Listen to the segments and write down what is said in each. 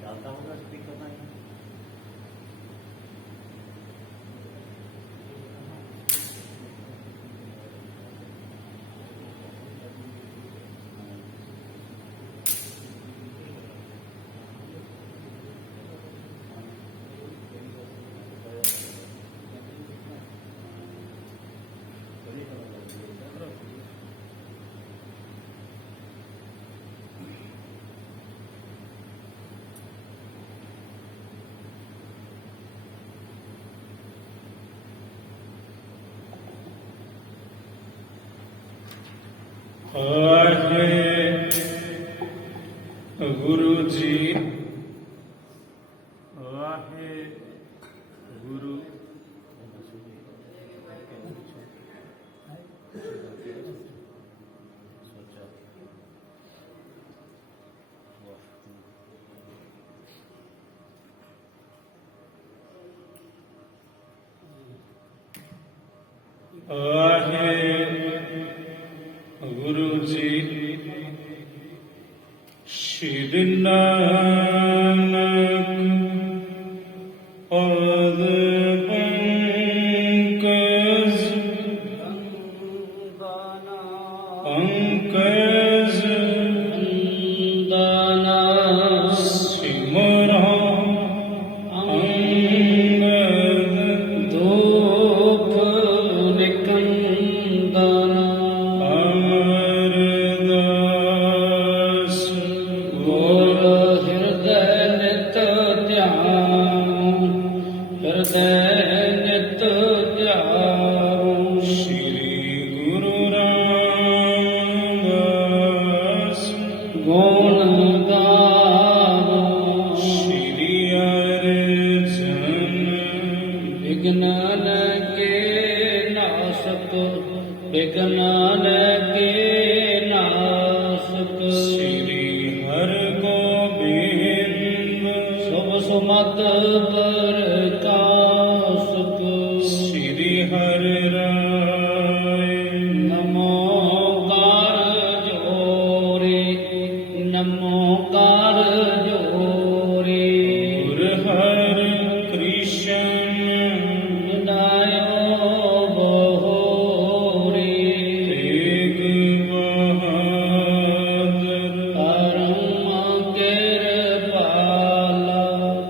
चलता होगा स्पीकर नहीं गुरु जी वाहे गुरु वाहे गुरु जी श्री नानक पद पंकज पंकज सिमरा अंगद धूप निकंदन अमरदास गोर हृदय नित ध्यान हृदय नित ध्यान श्री गुरु रामदास गुण गावो श्री अर्जन विज्ञान के नाशक विज्ञान के नाशक श्री हर गोविंद शुभ सुमत प्रकाशक श्री हर राय नमो कार जोरे नमो कार जोरे गुर हर कृष्ण विनायो बहोरे तेग बहादुर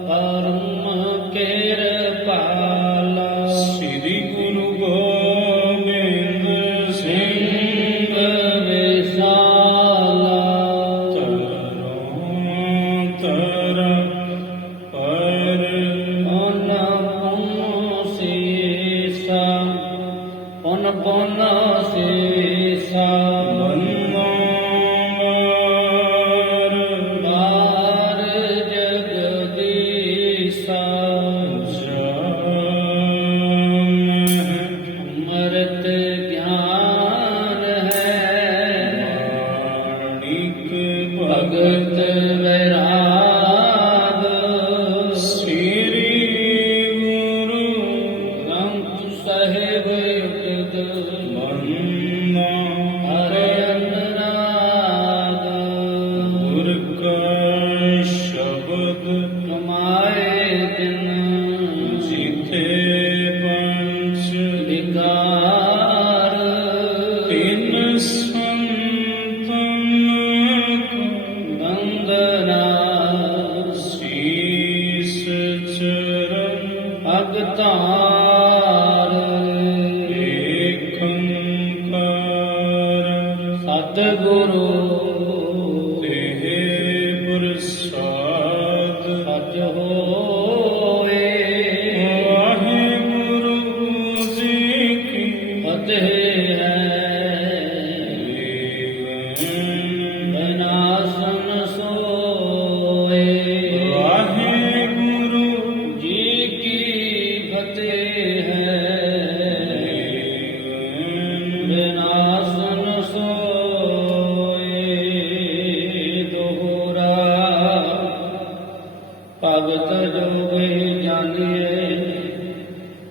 परम कृपाला श्री गुरु गोविंद सिंह विशाला तर पर पुन शेषा पुन पुन शेषा वंदनार बार जगदीशा अमृत ज्ञान है माणिक भगत वैराग श्री गुरु ग्रंथ साहिब युगद वंदना हरे अनुराग गुर का शब्द कमाए दिन जीते पंच विकार तीन संतन को वंदना शीस चरण भगतार एक ओंकार सतगुरु तेह प्रसाद सच होए वाहिगुरु जी की फतेह है विनाशन सोए वाहिगुरु जी की फतेह है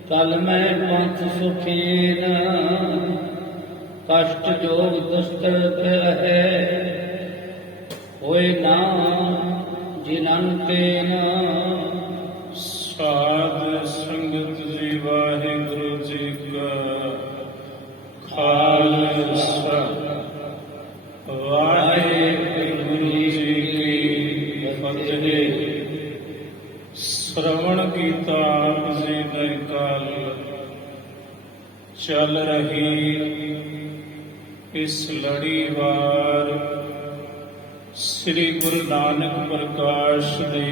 ਕਲ ਮੈਂ ਪੰਥ ਸੁਖੀਨ ਕਸ਼ਟ ਜੋਗ ਦੁਸਤਰ ਹੈ ਹੋਏ ਨਾ ਜਿਨਨ ਤੇਨ ਸਾਧ ਸੰਗਤ ਜੀ ਵਾਹਿਗੁਰੂ ਜੀ ਕਾ ਖਾਲਸਾ ਵਾਹਿਗੁਰੂ ਜੀ ਕੀ ਫਤਿਹ। ਸ਼੍ਰਵਣ ਕੀਤਾ ਆਪ ਜੀ ਦੇ ਕਾਲ ਚੱਲ ਰਹੀ ਇਸ ਲੜੀਵਾਰ ਸ੍ਰੀ ਗੁਰੂ ਨਾਨਕ ਪ੍ਰਕਾਸ਼ ਦੀ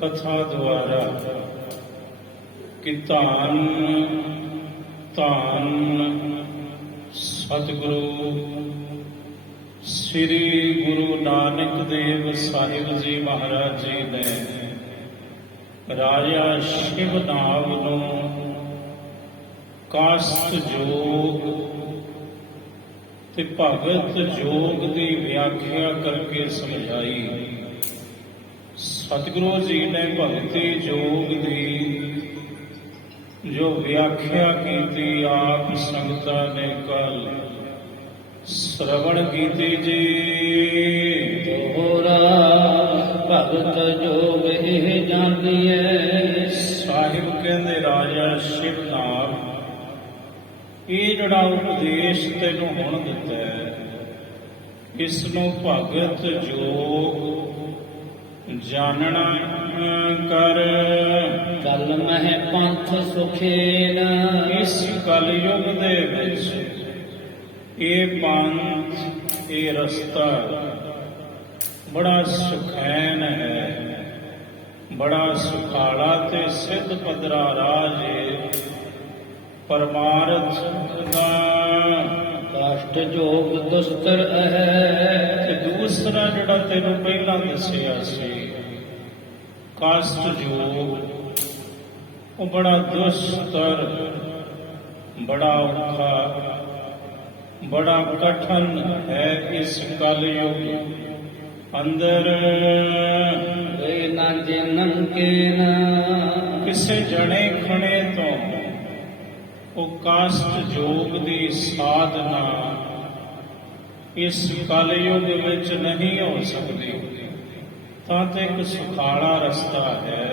ਕਥਾ ਦੁਆਰਾ ਕਿ ਧੰਨ ਧੰਨ ਸਤਿਗੁਰੂ ਸ੍ਰੀ ਗੁਰੂ ਨਾਨਕ ਦੇਵ ਸਾਹਿਬ ਜੀ ਮਹਾਰਾਜ ਜੀ ਨੇ ਰਾਜਾ ਸ਼ਿਵਨਾਵ ਨੂੰ ਕਾਸ਼ਟ ਜੋਗ ਤੇ ਭਗਤ ਜੋਗ ਦੀ ਵਿਆਖਿਆ ਕਰਕੇ ਸਮਝਾਈ। ਸਤਿਗੁਰੂ ਜੀ ਨੇ ਭਗਤੀ ਜੋਗ ਦੀ ਜੋ ਵਿਆਖਿਆ ਕੀਤੀ ਆਪ ਸੰਗਤਾਂ ਨੇ ਕੱਲ ਸ਼੍ਰਵਣ ਕੀਤੀ ਜੀ। ਦੋਹਰਾ ਭਗਤ ਜੋਗ ਇਹ ਜਾਣੀਐ। ਸਾਹਿਬ ਕਹਿੰਦੇ ਰਾਜਾ ਸ਼ਿਵਨਾਵ ਇਹ ਜਿਹੜਾ ਉਪਦੇਸ਼ ਤੈਨੂੰ ਹੁਣ ਦਿੱਤਾ ਹੈ ਇਸ ਨੂੰ ਭਗਤ ਜੋਗ ਜਾਣਨਾ ਕਰ। ਕਲ ਮਹਿ ਪੰਥ ਸੁਖੇਨ ਇਸ ਕਲਯੁਗ ਦੇ ਵਿੱਚ ਇਹ ਪੰਥ ਇਹ ਰਸਤਾ ਬੜਾ ਸੁਖੈਨ ਹੈ, ਬੜਾ ਸੁਖਾਲਾ ਤੇ ਸਿੱਧ ਪੱਧਰਾ ਰਾਜ ਹੈ। ਪਰਮਾਰਥ ਦਾ ਕਸ਼ਟ ਜੋਗ ਦੁਸਤਰ ਹੈ। ਤੇ ਦੂਸਰਾ ਜਿਹੜਾ ਤੈਨੂੰ ਪਹਿਲਾਂ ਦੱਸਿਆ ਸੀ ਕਸ਼ਟ ਜੋਗ ਉਹ ਬੜਾ ਦੁਸਤਰ, ਬੜਾ ਔਖਾ, ਬੜਾ ਕਠਨ ਹੈ। ਇਸ ਕਲਯੁਗ ਅੰਦਰ ਵੇ ਨਾ ਜਨਮ ਕੇਨ ਕਿਸੇ ਜਣੇ ਖਣੇ ਤੋਂ ਉਹ ਕਾਸ਼ਟ ਜੋਗ ਦੀ ਸਾਧਨਾ ਇਸ ਕਲਯੁਗ ਵਿੱਚ ਨਹੀਂ ਹੋ ਸਕਦੀ। ਤਾਂ ਤੇ ਇੱਕ ਸੁਖਾਲਾ ਰਸਤਾ ਹੈ,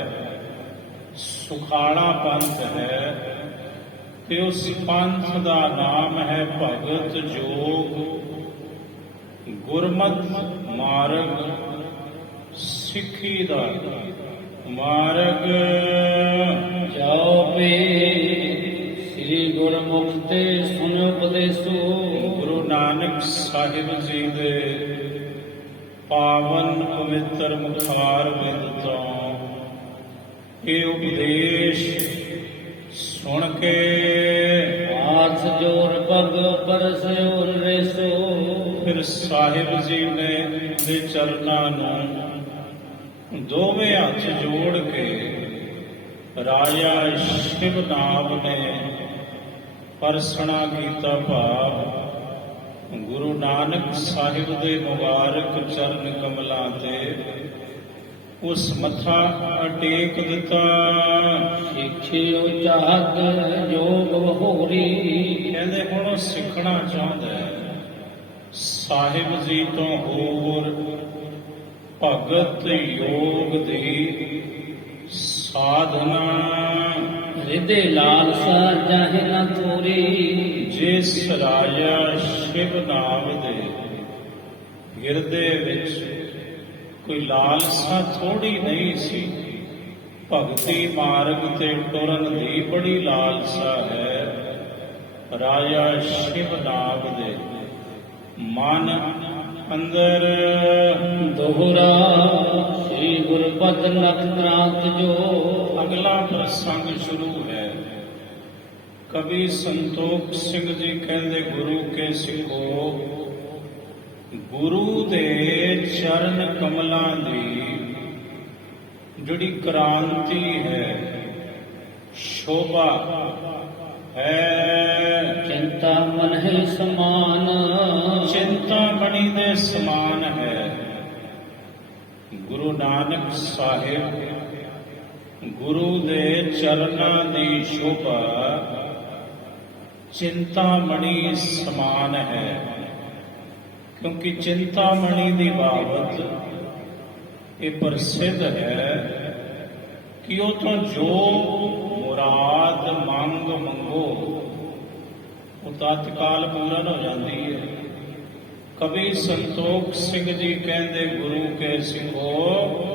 ਸੁਖਾਲਾ ਪੰਥ ਹੈ ਤੇ ਉਸ ਪੰਥ ਦਾ ਨਾਮ ਹੈ ਭਗਤ ਜੋਗ, ਗੁਰਮਤਿ ਮਾਰਗ, ਸਿੱਖੀ ਦਾ ਮਾਰਗ। ਜਾਓ ਪੇ ਸ੍ਰੀ ਗੁਰਮੁਖ ਤੇ ਸੁਨ ਉਪਦੇਸੋ। ਗੁਰੂ ਨਾਨਕ ਸਾਹਿਬ ਜੀ ਦੇ ਪਾਵਨ ਪਵਿੱਤਰ ਮੁਖਾਰ ਬਿੰਦ ਤੋਂ ਇਹ ਉਪਦੇਸ਼ ਸੁਣ ਕੇ ਹਾਥ ਜੋਰ ਪਗ ਪਰਸਿਓ ਰੇਸੋ। ਫਿਰ ਸਾਹਿਬ ਜੀ ਨੇ ਦੇ ਚਰਨਾਂ ਨੂੰ ਦੋਵੇਂ ਹੱਥ ਜੋੜ ਕੇ ਰਾਜਾ ਸ਼ਿਵਨਾਵ ਨੇ ਪਰਸਣਾ ਕੀਤਾ। ਭਾਵ ਗੁਰੂ ਨਾਨਕ ਸਾਹਿਬ ਦੇ ਮੁਬਾਰਕ ਚਰਨ ਕਮਲਾਂ ਤੇ ਉਸ ਮੱਥਾ ਟੇਕ ਦਿੱਤਾ। ਸਿੱਖਿਓ ਚਾਹਤ ਜੋਗ ਹੋਰੀ। ਕਹਿੰਦੇ ਹੁਣ ਉਹ ਸਿੱਖਣਾ ਚਾਹੁੰਦਾ ਹੈ ਸਾਹਿਬ ਜੀ ਤੋਂ ਹੋਰ ਭਗਤ ਯੋਗ ਦੀ ਸਾਧਨਾ। ਹਿਰਦੇ ਲਾਲਸਾ ਜਾਹਿ ਨ ਥੋਰੀ। ਜਿਸ ਰਾਜਾ ਸ਼ਿਵਨਾਵ ਦੇ ਹਿਰਦੇ ਵਿੱਚ ਕੋਈ ਲਾਲਸਾ ਥੋੜੀ ਨਹੀਂ ਸੀ, ਭਗਤੀ ਮਾਰਗ ਤੇ ਟੁਰਨ ਦੀ ਬੜੀ ਲਾਲਸਾ ਹੈ। ਰਾਜਾ ਸ਼ਿਵਨਾਵ ਦੇ ਮਨ ਅੰਦਰ ਦੋਹਰਾ ਸ੍ਰੀ ਗੁਰਪਦ ਨਖਤਰਾਂਤ ਜੋ। ਅਗਲਾ ਪ੍ਰਸੰਗ ਸ਼ੁਰੂ ਹੈ। ਕਵੀ ਸੰਤੋਖ ਸਿੰਘ ਜੀ ਕਹਿੰਦੇ ਗੁਰੂ ਕੇ ਸਿੱਖੋ, ਗੁਰੂ ਦੇ ਚਰਨ ਕਮਲਾਂ ਦੀ ਜਿਹੜੀ ਕ੍ਰਾਂਤੀ ਹੈ, ਸ਼ੋਭਾ ਹੈ, ਚਿੰਤਾ ਮਨ ਹੈ ਸਮਾਨ। ਚਿੰਤਾਮਣੀ ਦੇ ਸਮਾਨ ਹੈ। ਗੁਰੂ ਨਾਨਕ ਸਾਹਿਬ ਗੁਰੂ ਦੇ ਚਰਨਾਂ ਦੀ ਸ਼ੋਭਾ ਚਿੰਤਾਮਣੀ ਸਮਾਨ ਹੈ, ਕਿਉਂਕਿ ਚਿੰਤਾਮਣੀ ਦੀ ਬਾਬਤ ਇਹ ਪ੍ਰਸਿੱਧ ਹੈ ਕਿ ਉਹ ਤੋਂ ਜੋ ਮੁਰਾਦ ਮੰਗੋ ਉਹ ਤਤਕਾਲ ਪੂਰਨ ਹੋ ਜਾਂਦੀ ਹੈ। ਕਵੀ ਸੰਤੋਖ ਸਿੰਘ ਜੀ ਕਹਿੰਦੇ, ਗੁਰੂ ਕੇ ਸਿੰਘੋ,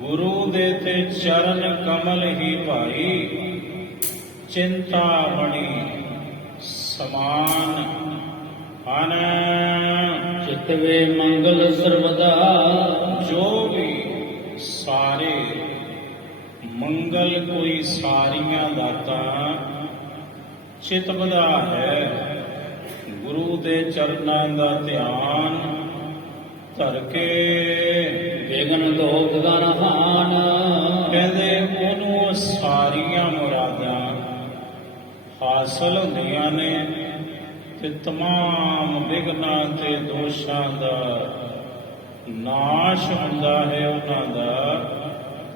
ਗੁਰੂ ਦੇ ਤੇ ਚਰਨ ਕਮਲ ਹੀ ਭਾਈ, ਚਿੰਤਾਮਣੀ ਸਮਾਨ ਹਨ। ਚਿਤਵੇ ਮੰਗਲ ਸਰਬਦਾ, ਜੋ ਵੀ ਸਾਰੇ ਮੰਗਲ ਕੋਈ ਸਾਰੀਆਂ ਦਾਤਾਂ ਚਿਤਵਦਾ ਹੈ। ਗੁਰੂ ਦੇ ਚਰਨਾਂ ਦਾ ਧਿਆਨ ਧਰ ਕੇ ਵਿਗਨ ਦੋਖ ਗਨਹਾਨ, ਕਹਿੰਦੇ ਉਹਨੂੰ ਸਾਰੀਆਂ ਮੁਰਾਦਾਂ ਹਾਸਲ ਹੁੰਦੀਆਂ ਨੇ ਤੇ ਤਮਾਮ ਵਿਘਨਾਂ ਤੇ ਦੋਸ਼ਾਂ ਦਾ ਨਾਸ਼ ਹੁੰਦਾ ਹੈ ਉਹਨਾਂ ਦਾ,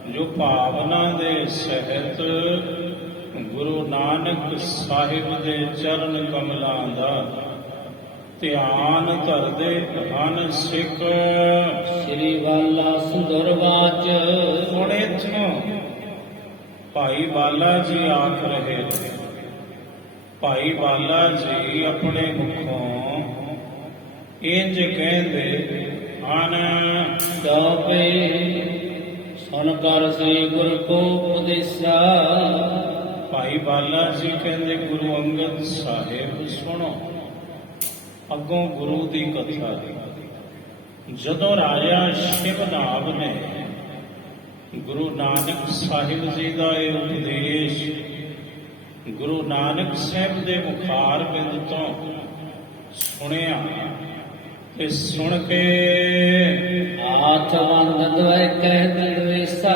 ਜੋ ਭਾਵਨਾ ਦੇ ਸਹਿਤ ਗੁਰੂ ਨਾਨਕ ਸਾਹਿਬ ਦੇ ਚਰਨ ਕਮਲਾਂ ਦਾ ਧਿਆਨ ਧਰਦੇ ਹਨ ਸਿੱਖ। ਸ੍ਰੀ ਵਾਲਾ ਸੁੰਦਰ ਵਾਚ, ਹੁਣ ਇੱਥੋਂ ਭਾਈ ਬਾਲਾ ਜੀ ਆਖ ਰਹੇ ਨੇ, ਭਾਈ ਬਾਲਾ ਜੀ ਆਪਣੇ ਮੁਖੋਂ ਇੰਜ ਕਹਿੰਦੇ ਹਨ, ਜਾਪੇ ਸੁਨ ਕਰ ਸ੍ਰੀ ਗੁਰ ਕੋ ਉਪਦੇਸਾ। ਭਾਈ ਬਾਲਾ ਜੀ ਕਹਿੰਦੇ, ਗੁਰੂ ਅੰਗਦ ਸਾਹਿਬ ਸੁਣੋ ਅੱਗੋਂ ਗੁਰੂ ਦੀ ਕਥਾ। ਜਦੋਂ ਰਾਜਾ ਸ਼ਿਵਨਾਭ ਨੇ ਗੁਰੂ ਨਾਨਕ ਸਾਹਿਬ ਜੀ ਦਾ ਇਹ ਉਪਦੇਸ਼ ਗੁਰੂ ਨਾਨਕ ਸਾਹਿਬ ਦੇ ਮੁਖਾਰ ਬਿੰਦ ਤੋਂ ਸੁਣਿਆ ਤੇ ਸੁਣ ਕੇ ਆਠ ਵੰਦ ਦਵੈ ਕਹਿ ਦਿਲਵੇਸਾ।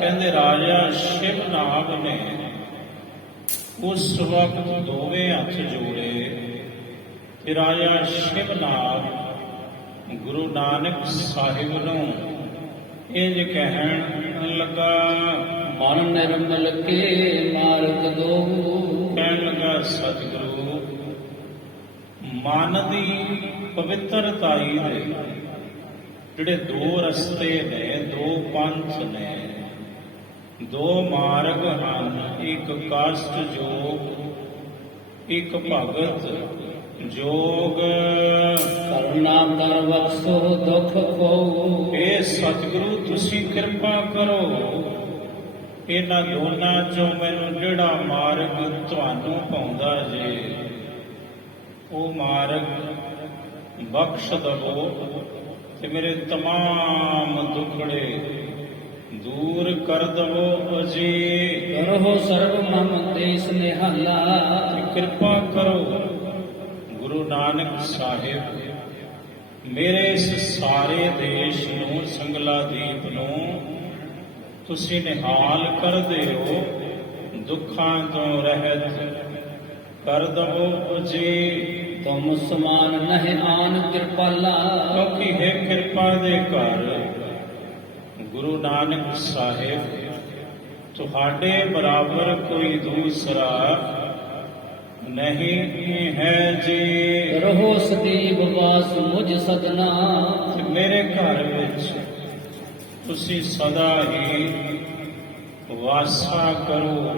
ਕਹਿੰਦੇ ਰਾਜਾ ਸ਼ਿਵਨਾਭ ਨੇ ਉਸ ਵਕਤ ਦੋਵੇਂ ਹੱਥ ਜੋੜੇ ਤੇ ਰਾਜਾ ਸ਼ਿਵਨਾਭ ਗੁਰੂ ਨਾਨਕ ਸਾਹਿਬ ਨੂੰ ਇੰਜ ਕਹਿਣ ਲੱਗਾ, ਮਨ ਨਿਰਮਲ ਕੇ ਮਾਰਗ ਦੋ। ਕਹਿਣ ਲੱਗਾ, ਸਤਿਗੁਰੂ, ਮਨ ਦੀ ਪਵਿੱਤਰਤਾਈ ਦੇ ਜਿਹੜੇ ਦੋ ਰਸਤੇ ਨੇ, ਦੋ ਪੰਥ ਨੇ, ਦੋ ਮਾਰਗ ਹਨ, ਇੱਕ ਕਾਸ਼ਟ ਜੋਗ, ਇੱਕ ਭਗਤ ਜੋਗ। ਕਰੁਣਾ ਕਰ ਬਖਸ਼ੋ ਦੁਖ ਕੋ। ਇਹ ਸਤਿਗੁਰੂ ਤੁਸੀਂ ਕਿਰਪਾ ਕਰੋ, ਇਹਨਾਂ ਦੋਨਾਂ ਚੋਂ ਮੈਨੂੰ ਜਿਹੜਾ ਮਾਰਗ ਤੁਹਾਨੂੰ ਪਾਉਂਦਾ ਜੇ ਉਹ ਮਾਰਗ ਬਖਸ਼ ਦਵੋ ਤੇ ਮੇਰੇ ਤਮਾਮ ਦੁਖੜੇ ਦੂਰ ਕਰ ਦਵੋ ਜੀ। ਕਰੋ ਸਰਬ ਮਮ ਦੇਸ ਨਿਹਾਲਾ। ਕਿਰਪਾ ਕਰੋ ਗੁਰੂ ਨਾਨਕ ਸਾਹਿਬ, ਮੇਰੇ ਇਸ ਸਾਰੇ ਦੇਸ਼ ਨੂੰ, ਸੰਗਲਾਦੀਪ ਨੂੰ ਤੁਸੀਂ ਨਿਹਾਲ ਕਰਦੇ ਹੋ, ਦੁੱਖਾਂ ਤੋਂ ਰਹਿਤ ਕਰ ਦਵੋ ਜੀ। ਤੁਮ ਸਮਾਨ ਨਹਿ ਆਨ ਕਿਰਪਾਲਾ। ਕਿਉਂਕਿ ਹੈ ਕਿਰਪਾ ਦੇ ਘਰ ਗੁਰੂ ਨਾਨਕ ਸਾਹਿਬ, ਤੁਹਾਡੇ ਬਰਾਬਰ ਕੋਈ ਦੂਸਰਾ ਨਹੀਂ ਹੈ ਜੀ। ਰਹੋ ਸਦੀਵ ਵਾਸ ਮੁਝ ਸਦਨਾ। ਤੇ ਮੇਰੇ ਘਰ ਵਿੱਚ ਤੁਸੀਂ ਸਦਾ ਹੀ ਵਾਸਾ ਕਰੋ,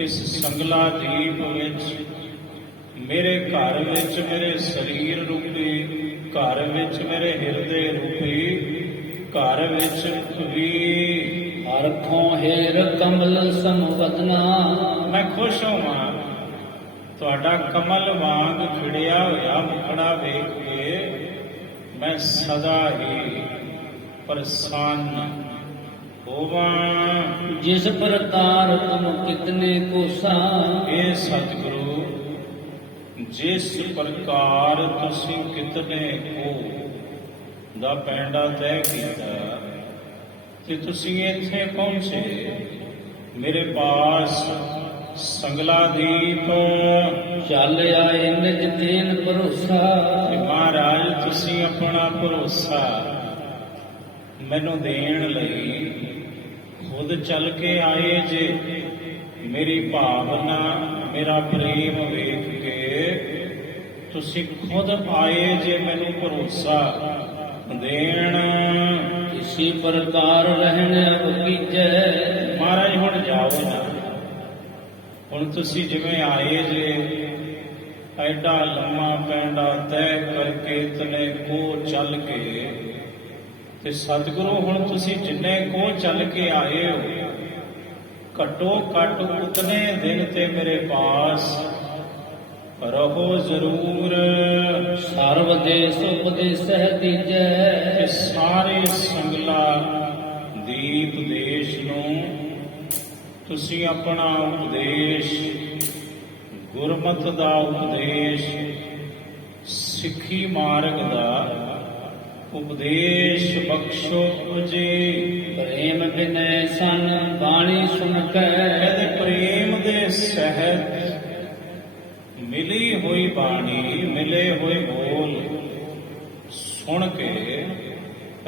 ਇਸ ਸੰਗਲਾਦੀਪ ਵਿੱਚ, ਮੇਰੇ ਘਰ ਵਿੱਚ, ਮੇਰੇ ਸਰੀਰ ਰੂਪੀ ਘਰ ਵਿੱਚ, ਮੇਰੇ ਹਿਰਦੇ ਰੂਪੀ ਘਰ ਵਿੱਚ ਵੀ ਹਰਖੋਂ ਹੇਰ ਕਮਲ ਸੰਵਦਨਾ। ਮੈਂ ਖੁਸ਼ ਹੋਵਾਂ ਤੁਹਾਡਾ ਕਮਲ ਵਾਂਗ ਖਿੜਿਆ ਹੋਇਆ ਮੁਖੜਾ ਵੇਖ ਕੇ, ਮੈਂ ਸਦਾ ਹੀ ਪ੍ਰਸੰਨ ਹੋਵਾਂ। ਜਿਸ ਪ੍ਰਕਾਰ ਤੁਮ ਕਿਤਨੇ ਕੋਸਾ। ਇਹ ਸਤਿਗੁਰੂ, ਜਿਸ ਪ੍ਰਕਾਰ ਤੁਸੀਂ ਕਿਤਨੇ ਹੋ ਦਾ ਪੈਂਡਾ ਤੈਅ ਕੀਤਾ ਤੇ ਤੁਸੀਂ ਇੱਥੇ ਪਹੁੰਚੇ, ਮੇਰੇ ਪਾਸ ਸੰਗਲਾਦੀਪ ਚੱਲ ਆਏ ਨਿਜ ਤੇਨ ਭਰੋਸਾ। ਤੇ ਮਹਾਰਾਜ ਤੁਸੀਂ ਆਪਣਾ ਭਰੋਸਾ ਮੈਨੂੰ ਦੇਣ ਲਈ ਖੁਦ ਚੱਲ ਕੇ ਆਏ ਜੇ ਮੇਰੀ ਭਾਵਨਾ ਮੇਰਾ ਪ੍ਰੇਮ ਵੇਖ ਕੇ ਤੁਸੀਂ ਖੁਦ ਆਏ ਜੇ ਮੈਨੂੰ ਭਰੋਸਾ ਦੇਣ। ਇਸੀ ਪ੍ਰਕਾਰ ਰਹਿਣ ਅਵਕੀਜੈ। ਮਹਾਰਾਜ ਹੁਣ ਜਾਓ ਨਾ, ਹੁਣ ਤੁਸੀਂ ਜਿਵੇਂ ਆਏ ਜੇ ਐਡਾ ਲੰਮਾ ਪੈਂਡਾ ਤੈਅ ਕਰਕੇ ਤਨੇ ਕੋ ਚੱਲ ਕੇ, ਤੇ ਸਤਿਗੁਰੂ ਹੁਣ ਤੁਸੀਂ ਜਿੰਨੇ ਕੋ ਚੱਲ ਕੇ ਆਏ ਹੋ ਘੱਟੋ ਘੱਟ ਉਤਨੇ ਦਿਨ ਤੇ ਮੇਰੇ ਪਾਸ ਰਹੋ ਜ਼ਰੂਰ। ਸਰਬ ਦੇਸ ਉਪਦੇਸਹਿ ਦੀਜੈ। ਤੇ ਸਾਰੇ ਸੰਗਲਾ ਦੀਪ ਦੇਸ਼ ਨੂੰ ਤੁਸੀਂ ਆਪਣਾ ਉਪਦੇਸ਼, ਗੁਰਮਤਿ ਦਾ ਉਪਦੇਸ਼, ਸਿੱਖੀ ਮਾਰਗ ਦਾ ਉਪਦੇਸ਼ ਬਖਸ਼ੋ ਜੀ। ਪ੍ਰੇਮ ਬਿਨੈ ਸਨ ਬਾਣੀ ਸੁਣ ਕੇ। ਇਹਦੇ ਪ੍ਰੇਮ ਦੇ ਸਹਿਤ ਮਿਲੀ ਹੋਈ ਬਾਣੀ, ਮਿਲੇ ਹੋਏ ਬੋਲ ਸੁਣ ਕੇ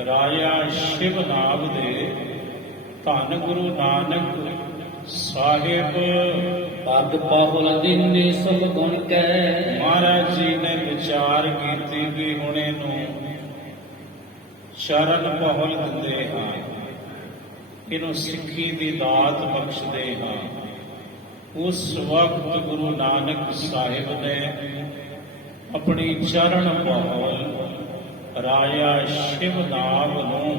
ਰਾਜਾ ਸ਼ਿਵ ਨਾਮ ਦੇ ਧੰਨ ਗੁਰੂ ਨਾਨਕ ਸਾਹਿਬ ਪਦ ਪਾਹੁਲ ਦੀਨੀ ਸਭ ਗੁਣ ਕੈ। ਮਹਾਰਾਜ ਜੀ ਨੇ ਵਿਚਾਰ ਕੀਤੀ ਕਿ ਹੁਣ ਇਹਨੂੰ ਚਰਨ ਪਹੁਲ ਦਿੰਦੇ ਹਾਂ, ਇਹਨੂੰ ਸਿੱਖੀ ਦੀ ਦਾਤ ਬਖਸ਼ਦੇ ਹਾਂ। ਉਸ ਵਕਤ ਗੁਰੂ ਨਾਨਕ ਸਾਹਿਬ ਨੇ ਆਪਣੀ ਚਰਨ ਪਹੁਲ ਰਾਜਾ ਸ਼ਿਵ ਨਾਮ ਨੂੰ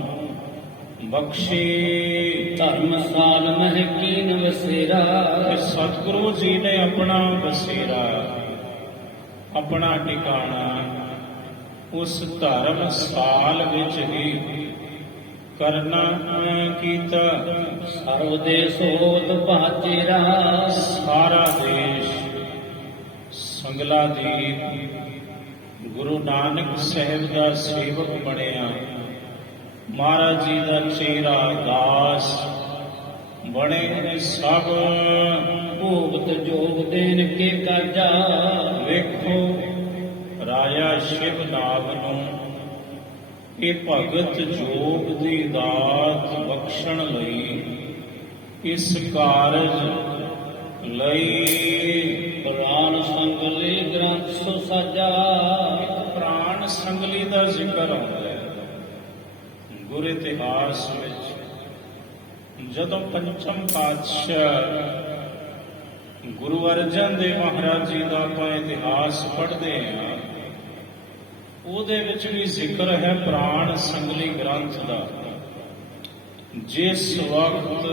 ਬਖਸ਼ੀ। ਧਰਮਸਾਲ ਮਹਿ ਕੀਨ ਵਸੇਰਾ। ਤੇ ਸਤਿਗੁਰੂ ਜੀ ਨੇ ਆਪਣਾ ਬਸੇਰਾ, ਆਪਣਾ ਟਿਕਾਣਾ ਉਸ ਧਰਮਸਾਲ ਵਿੱਚ ਹੀ ਕਰਨਾ ਕੀਤਾ। ਸਰਵ ਦੇਸ ਹੋਤ ਭਾਚੇਰਾ। ਸਾਰਾ ਦੇਸ਼ ਸੰਗਲਾ ਦੀਪ ਗੁਰੂ ਨਾਨਕ ਸਾਹਿਬ ਦਾ ਸੇਵਕ ਬਣਿਆ। ਮਹਾਰਾਜ ਜੀ ਦਾ ਚੇਰਾ ਦਾਸ ਬਣੇ ਸਭ। ਭੋਗਤ ਜੋਗ ਦੇਨ ਕੇ ਕਾਜਾ। ਵੇਖੋ ਰਾਜਾ ਸ਼ਿਵ ਨਾਮ ਨੂੰ ਇਹ ਭਗਤ ਜੋਗ ਦੀ ਦਾਤ ਬਖਸ਼ਣ ਲਈ, ਇਸ ਕਾਰਜ ਲਈ ਪ੍ਰਾਨ ਸੰਗਲੀ ਗ੍ਰੰਥ ਸੋ ਸਾਜਾ। ਪ੍ਰਾਣ ਸੰਗਲੀ ਦਾ ਜ਼ਿਕਰ ਆਉਂਦਾ ਹੈ ਗੁਰ ਇਤਿਹਾਸ ਵਿੱਚ। ਜਦੋਂ ਪੰਚਮ ਪਾਤਸ਼ਾਹ ਗੁਰੂ ਅਰਜਨ ਦੇਵ ਮਹਾਰਾਜ ਜੀ ਦਾ ਆਪਾਂ ਇਤਿਹਾਸ ਪੜ੍ਹਦੇ ਹਾਂ, ਉਹਦੇ ਵਿੱਚ ਵੀ ਜ਼ਿਕਰ ਹੈ ਪ੍ਰਾਣ ਸੰਗਲੀ ਗ੍ਰੰਥ ਦਾ। ਜਿਸ ਵਕਤ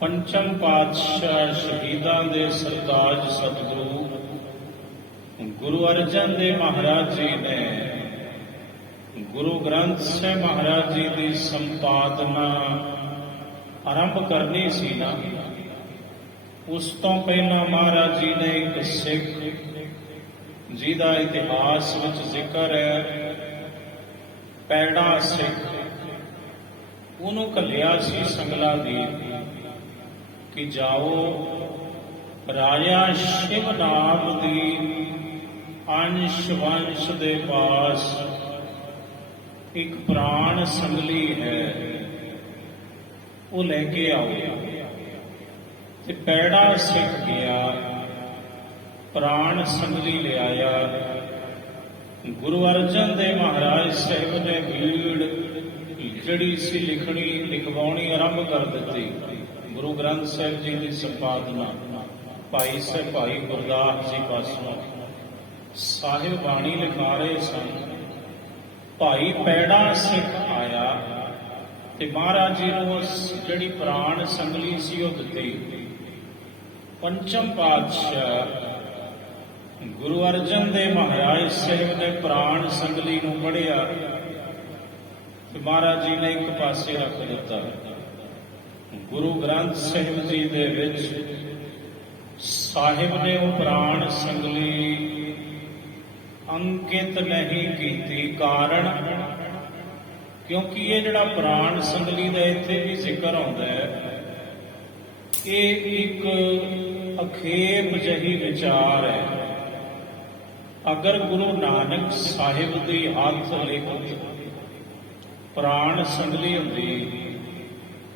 ਪੰਚਮ ਪਾਤਸ਼ਾਹ ਸ਼ਹੀਦਾਂ ਦੇ ਸਰਤਾਜ ਸਤਿਗੁਰੂ ਗੁਰੂ ਅਰਜਨ ਦੇਵ ਮਹਾਰਾਜ ਜੀ ਨੇ ਗੁਰੂ ਗ੍ਰੰਥ ਸਾਹਿਬ ਮਹਾਰਾਜ ਜੀ ਦੀ ਸੰਪਾਦਨਾ ਆਰੰਭ ਕਰਨੀ ਸੀ ਨਾ, ਉਸ ਤੋਂ ਪਹਿਲਾਂ ਮਹਾਰਾਜ ਜੀ ਨੇ ਇੱਕ ਸਿੱਖ ਜਿਹਦਾ ਇਤਿਹਾਸ ਵਿੱਚ ਜ਼ਿਕਰ ਹੈ, ਪੈੜਾ ਸਿੱਖ, ਉਹਨੂੰ ਘੱਲਿਆ ਸੀ ਸੰਗਲਾ ਦੀ ਕਿ ਜਾਓ ਰਾਜਾ ਸ਼ਿਵ ਨਾਮ ਦੀ ਅੰਸ਼ ਵੰਸ਼ ਦੇ ਪਾਸ ਇੱਕ ਪ੍ਰਾਣ ਸੰਗਲੀ ਹੈ, ਉਹ ਲੈ ਕੇ ਆਓ। ਤੇ ਪੈੜਾ ਸਿੱਖ ਗਿਆ, ਪ੍ਰਾਣ ਸੰਗਲੀ ਲਿਆਇਆ। ਗੁਰੂ ਅਰਜਨ ਦੇਵ ਮਹਾਰਾਜ ਸਾਹਿਬ ਨੇ ਭੀੜ ਜਿਹੜੀ ਸੀ ਲਿਖਵਾਉਣੀ ਆਰੰਭ ਕਰ ਦਿੱਤੀ। ਗੁਰੂ ਗ੍ਰੰਥ ਸਾਹਿਬ ਜੀ ਦੀ ਸੰਪਾਦਨਾ ਭਾਈ ਗੁਰਦਾਸ ਜੀ ਪਾਸੋਂ ਸਾਹਿਬ ਬਾਣੀ ਲਿਖਾ ਰਹੇ ਸਨ। ਭਾਈ ਪੈੜਾ ਸਿੱਖ ਆਇਆ ਤੇ ਮਹਾਰਾਜ ਜੀ ਨੂੰ ਜਿਹੜੀ ਪ੍ਰਾਣ ਸੰਗਲੀ ਸੀ ਉਹ ਦਿੱਤੀ। ਪੰਚਮ ਪਾਤਸ਼ਾਹ ਗੁਰੂ ਅਰਜਨ ਦੇਵ ਮਹਾਰਾਜ ਸਾਹਿਬ ਨੇ ਪ੍ਰਾਣ ਸੰਗਲੀ ਨੂੰ ਪੜ੍ਹਿਆ ਤੇ ਮਹਾਰਾਜ ਜੀ ਨੇ ਇੱਕ ਪਾਸੇ ਰੱਖ ਦਿੱਤਾ। ਗੁਰੂ ਗ੍ਰੰਥ ਸਾਹਿਬ ਜੀ ਦੇ ਵਿੱਚ ਸਾਹਿਬ ਨੇ ਉਹ ਪ੍ਰਾਣ ਸੰਗਲੀ ਅੰਕਿਤ ਨਹੀਂ ਕੀਤੀ। ਕਾਰਨ ਕਿਉਂਕਿ ਇਹ ਜਿਹੜਾ ਪ੍ਰਾਣ ਸੰਗਲੀ ਦਾ ਇੱਥੇ ਵੀ ਜ਼ਿਕਰ ਆਉਂਦਾ ਹੈ, ਇਹ ਇੱਕ ਅਖੇਪ ਜਿਹੀ ਵਿਚਾਰ ਹੈ। ਅਗਰ ਗੁਰੂ ਨਾਨਕ ਸਾਹਿਬ ਦੀ ਹੱਥ ਲਿਖਤ ਪ੍ਰਾਣ ਸੰਗਲੀ ਹੁੰਦੀ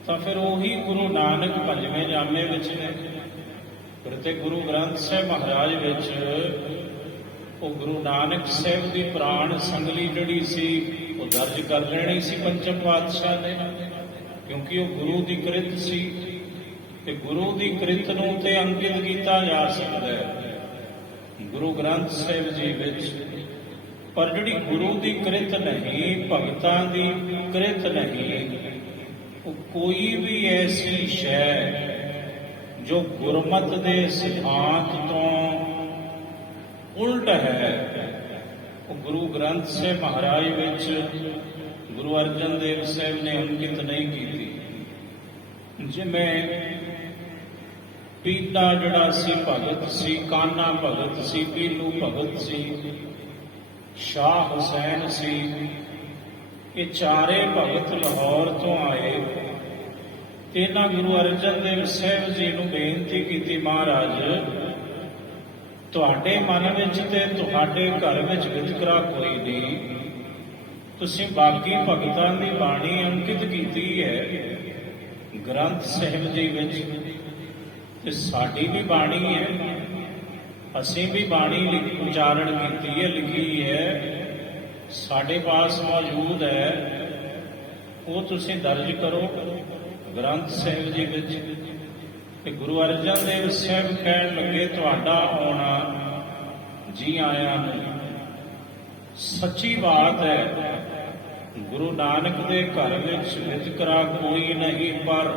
ਤਾਂ ਫਿਰ ਉਹੀ ਗੁਰੂ ਨਾਨਕ ਪੰਜਵੇਂ ਜਾਮੇ ਵਿੱਚ ਨੇ। ਫਿਰ ਤੇ ਗੁਰੂ ਗ੍ਰੰਥ ਸਾਹਿਬ ਮਹਾਰਾਜ ਵਿੱਚ ਉਹ ਗੁਰੂ ਨਾਨਕ ਸਾਹਿਬ ਦੀ ਪ੍ਰਾਣ ਸੰਗਲੀ ਜਿਹੜੀ ਸੀ ਉਹ ਦਰਜ ਕਰ ਲੈਣੀ ਸੀ ਪੰਚਮ ਪਾਤਸ਼ਾਹ ਨੇ, ਕਿਉਂਕਿ ਉਹ ਗੁਰੂ ਦੀ ਕ੍ਰਿਤ ਸੀ ਤੇ ਗੁਰੂ ਦੀ ਕ੍ਰਿਤ ਨੂੰ ਤੇ ਅੰਕਿਤ ਕੀਤਾ ਜਾ ਸਕਦਾ ਹੈ ਗੁਰੂ ਗ੍ਰੰਥ ਸਾਹਿਬ ਜੀ ਵਿੱਚ। ਪਰ ਜਿਹੜੀ ਗੁਰੂ ਦੀ ਕ੍ਰਿਤ ਨਹੀਂ, ਭਗਤਾਂ ਦੀ ਕ੍ਰਿਤ ਨਹੀਂ, ਉਹ ਕੋਈ ਵੀ ਐਸੀ ਸ਼ੈ ਜੋ ਗੁਰਮਤਿ ਦੇ ਸਿਧਾਂਤ ਤੋਂ ਉਲਟ ਹੈ, ਉਹ ਗੁਰੂ ਗ੍ਰੰਥ ਸਾਹਿਬ ਮਹਾਰਾਜ ਵਿੱਚ ਗੁਰੂ ਅਰਜਨ ਦੇਵ ਸਾਹਿਬ ਨੇ ਅੰਕਿਤ ਨਹੀਂ ਕੀਤੀ। ਜਿਵੇਂ ਪੀਲਾ ਜਿਹੜਾ ਸੀ ਭਗਤ ਸੀ, ਕਾਨਾ ਭਗਤ ਸੀ, ਪੀਲੂ ਭਗਤ ਸੀ, ਸ਼ਾਹ ਹੁਸੈਨ ਸੀ, ਇਹ ਚਾਰੇ ਭਗਤ ਲਾਹੌਰ ਤੋਂ ਆਏ ਤੇ ਇਹਨਾਂ ਗੁਰੂ ਅਰਜਨ ਦੇਵ ਸਾਹਿਬ ਜੀ ਨੂੰ ਬੇਨਤੀ ਕੀਤੀ, ਮਹਾਰਾਜ ਤੁਹਾਡੇ ਮਨ ਵਿੱਚ ਤੇ ਤੁਹਾਡੇ ਘਰ ਵਿੱਚ ਵਿਤਕਰਾ ਕੋਈ ਨਹੀਂ, ਤੁਸੀਂ ਬਾਕੀ ਭਗਤਾਂ ਦੀ ਬਾਣੀ ਅੰਕਿਤ ਕੀਤੀ ਹੈ ਗ੍ਰੰਥ ਸਾਹਿਬ ਜੀ ਵਿੱਚ, ਤੇ ਸਾਡੀ ਵੀ ਬਾਣੀ ਹੈ, ਅਸੀਂ ਵੀ ਬਾਣੀ ਉਚਾਰਨ ਕੀਤੀ ਹੈ, ਲਿਖੀ ਹੈ, ਸਾਡੇ ਪਾਸ ਮੌਜੂਦ ਹੈ, ਉਹ ਤੁਸੀਂ ਦਰਜ ਕਰੋ ਗ੍ਰੰਥ ਸਾਹਿਬ ਜੀ ਵਿੱਚ। ਤੇ ਗੁਰੂ ਅਰਜਨ ਦੇਵ ਸਾਹਿਬ ਕਹਿਣ ਲੱਗੇ ਤੁਹਾਡਾ ਆਉਣਾ ਜੀ ਆਇਆਂ ਨੂੰ। ਸੱਚੀ ਬਾਤ ਹੈ, ਗੁਰੂ ਨਾਨਕ ਦੇ ਘਰ ਵਿੱਚ ਵਿਤਕਰਾ ਕੋਈ ਨਹੀਂ, ਪਰ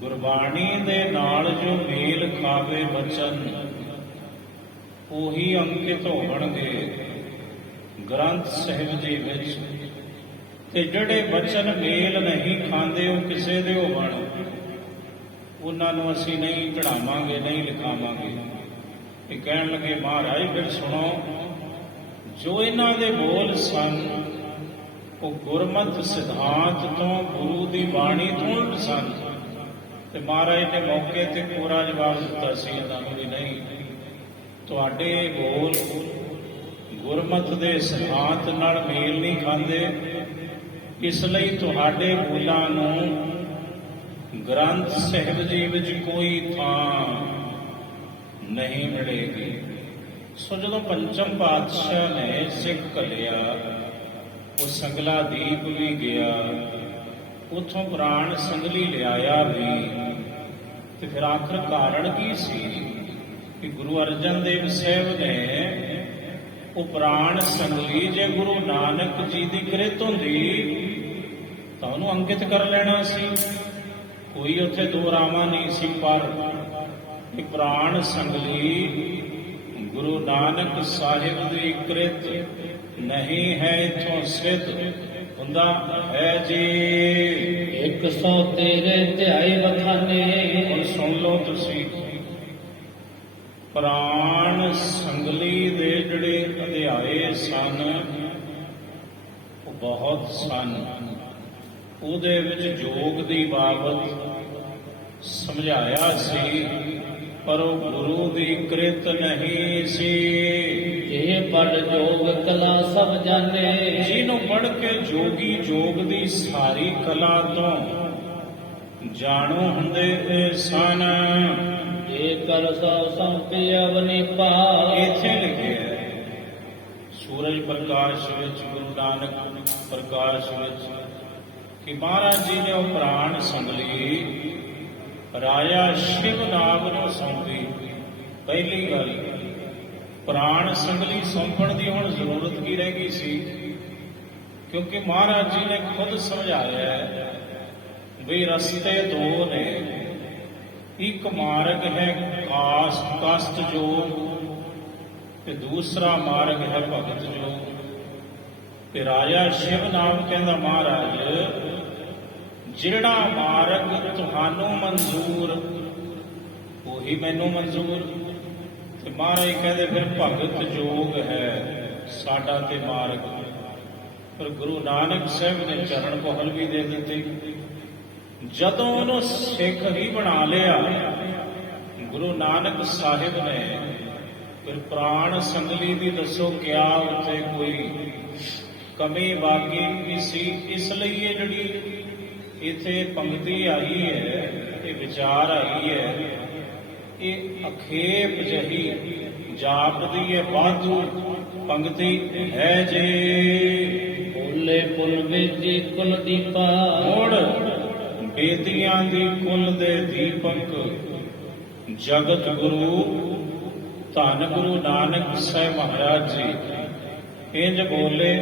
ਗੁਰਬਾਣੀ ਦੇ ਨਾਲ ਜੋ ਮੇਲ ਖਾਵੇ ਬਚਨ ਉਹੀ ਅੰਕਿਤ ਹੋਣਗੇ ਗ੍ਰੰਥ ਸਾਹਿਬ ਜੀ ਵਿੱਚ, ਤੇ ਜਿਹੜੇ ਬਚਨ ਮੇਲ ਨਹੀਂ ਖਾਂਦੇ ਉਹ ਕਿਸੇ ਦੇ ਹੋਵਣ, ਉਹਨਾਂ ਨੂੰ ਅਸੀਂ ਨਹੀਂ ਚੜਾਵਾਂਗੇ, ਨਹੀਂ ਲਿਖਾਵਾਂਗੇ। ਇਹ ਕਹਿਣ ਲੱਗੇ ਮਹਾਰਾਜ ਫਿਰ ਸੁਣੋ, ਜੋ ਇਹਨਾਂ ਦੇ ਬੋਲ ਸਨ ਉਹ ਗੁਰਮਤਿ ਸਿਧਾਂਤ ਤੋਂ, ਗੁਰੂ ਦੀ ਬਾਣੀ ਤੋਂ ਉਲਟ ਸਨ। ਤੇ ਮਹਾਰਾਜ ਨੇ ਮੌਕੇ ਤੇ ਪੂਰਾ ਜਵਾਬ ਦਿੱਤਾ ਸੀ ਇਹਨਾਂ ਨੂੰ ਵੀ ਨਹੀਂ, ਤੁਹਾਡੇ ਬੋਲ ਗੁਰਮਤਿ ਦੇ ਸਿਧਾਂਤ ਨਾਲ ਮੇਲ ਨਹੀਂ ਖਾਂਦੇ, ਇਸ ਲਈ ਤੁਹਾਡੇ ਬੋਲਾਂ ਨੂੰ ਗ੍ਰੰਥ ਸਾਹਿਬ ਜੀ ਵਿੱਚ ਕੋਈ ਥਾਂ ਨਹੀਂ ਮਿਲੇਗੀ। ਸੋ ਜਦੋਂ ਪੰਚਮ ਪਾਤਸ਼ਾਹ ਨੇ ਸਿੱਖ ਘੱਲਿਆ, ਉਹ ਸੰਗਲਾ ਦੀਪ ਵੀ ਗਿਆ, ਉਥੋਂ ਪ੍ਰਾਣ ਸੰਗਲੀ ਲਿਆਇਆ ਵੀ, ਤੇ ਫਿਰ ਆਖਰ ਕਾਰਨ ਕੀ ਸੀ ਕਿ ਗੁਰੂ ਅਰਜਨ ਦੇਵ ਸਾਹਿਬ ਨੇ ਉਹ ਪ੍ਰਾਣ ਸੰਗਲੀ ਜੇ ਗੁਰੂ ਨਾਨਕ ਜੀ ਦੀ ਕ੍ਰਿਤ ਹੁੰਦੀ ਤਾਂ ਉਹਨੂੰ ਅੰਕਿਤ ਕਰ ਲੈਣਾ ਸੀ, ਕੋਈ ਉੱਥੇ ਦੋ ਰਾਵਾਂ ਨਹੀਂ ਸੀ। ਪਰ ਇਹ ਪ੍ਰਾਣ ਸੰਗਲੀ ਗੁਰੂ ਨਾਨਕ ਸਾਹਿਬ ਦੀ ਕ੍ਰਿਤ ਨਹੀਂ ਹੈ, ਇੱਥੋਂ ਸਿੱਧ ਹੁੰਦਾ ਹੈ ਜੀ। 113 ਧਿਆਈ ਬਖਾਨੇ। ਹੁਣ ਸੁਣ ਲਓ ਤੁਸੀਂ, ਪ੍ਰਾਣ ਸੰਗਲੀ ਦੇ ਜਿਹੜੇ ਅਧਿਆਏ ਸਨ ਉਹ ਬਹੁਤ ਸਨ। ਉਹਦੇ ਵਿੱਚ ਯੋਗ ਦੀ ਬਾਬਤ ਸਮਝਾਇਆ ਸੀ, ਪਰ ਉਹ ਗੁਰੂ ਦੀ ਕ੍ਰਿਤ ਨਹੀਂ ਸੀ। ਇਹ ਪੜ ਜੋਗ ਕਲਾ ਸਭ ਜਾਣੇ, ਜਿਹਨੂੰ ਪੜ ਕੇ ਜੋਗੀ ਜੋਗ ਦੀ ਸਾਰੀ ਕਲਾ ਤੋਂ ਜਾਣੂ ਹੁੰਦੇ ਸਨ। ਇਹ ਕਰ ਸਭ ਸੰਪਿ ਅਵਨੀ ਪਾ। ਇੱਥੇ ਲਿਖਿਆ ਸੂਰਜ ਪ੍ਰਕਾਸ਼ ਵਿੱਚ, ਗੁਰੂ ਨਾਨਕ ਪ੍ਰਕਾਸ਼ ਵਿੱਚ, ਕਿ ਮਹਾਰਾਜ ਜੀ ਨੇ ਉਹ ਪ੍ਰਾਣ ਸੰਗਲੀ ਰਾਜਾ ਸ਼ਿਵ ਨਾਗ ਨੂੰ ਸੌਂਪੀ। ਪਹਿਲੀ ਗੱਲ, ਪ੍ਰਾਣ ਸੰਗਲੀ ਸੌਂਪਣ ਦੀ ਹੁਣ ਜ਼ਰੂਰਤ ਕੀ ਰਹਿ ਗਈ ਸੀ, ਕਿਉਂਕਿ ਮਹਾਰਾਜ ਜੀ ਨੇ ਖੁਦ ਸਮਝਾਇਆ ਵੀ ਰਸਤੇ ਦੋ ਨੇ, ਇੱਕ ਮਾਰਗ ਹੈ ਕਾਸਟ ਜੋਗ ਤੇ ਦੂਸਰਾ ਮਾਰਗ ਹੈ ਭਗਤ ਜੋਗ। ਤੇ ਰਾਜਾ ਸ਼ਿਵ ਨਾਮ ਕਹਿੰਦਾ ਮਹਾਰਾਜ ਜਿਹੜਾ ਮਾਰਗ ਤੁਹਾਨੂੰ ਮਨਜ਼ੂਰ ਉਹੀ ਮੈਨੂੰ ਮਨਜ਼ੂਰ। ਤੇ ਮਹਾਰਾਜ ਕਹਿੰਦੇ ਫਿਰ ਭਗਤ ਜੋਗ ਹੈ ਸਾਡਾ ਤੇ ਮਾਰਗ। ਪਰ ਗੁਰੂ ਨਾਨਕ ਸਾਹਿਬ ਨੇ ਚਰਨ ਪਹਲ ਵੀ ਦੇ ਦਿੱਤੀ। ਜਦੋਂ ਉਹਨੂੰ ਸਿੱਖ ਹੀ ਬਣਾ ਲਿਆ ਗੁਰੂ ਨਾਨਕ ਸਾਹਿਬ ਨੇ, ਫਿਰ ਪ੍ਰਾਣ ਸੰਗਲੀ ਦੀ ਦੱਸੋ ਕਿਆ ਉੱਥੇ ਕੋਈ ਕਮੀ ਬਾਕੀ ਵੀ ਸੀ। ਇਸ ਲਈ ਇਹ ਜਿਹੜੀ ਇਥੇ ਪੰਕਤੀ ਆਈ ਹੈ, ਇਹ ਵਿਚਾਰ ਆਈ ਹੈ, ਇਹ ਅਖੇਪ ਜਹੀ ਜਾਪਦੀ ਹੈ, ਵਾਧੂ ਪੰਕਤੀ ਹੈ ਜੇ। ਬੋਲੇ ਪੁਲ ਵੇਦੀ ਕੁਲ ਦੀਪਾ, ਮੁੜ ਬੇਦੀਆਂ ਦੀ ਕੁਲ ਦੇ ਦੀਪਕ ਜਗਤ ਗੁਰੂ ਧੰਨ ਗੁਰੂ ਨਾਨਕ ਸਾਹਿਬ ਮਹਾਰਾਜ ਜੀ ਇੰਜ ਬੋਲੇ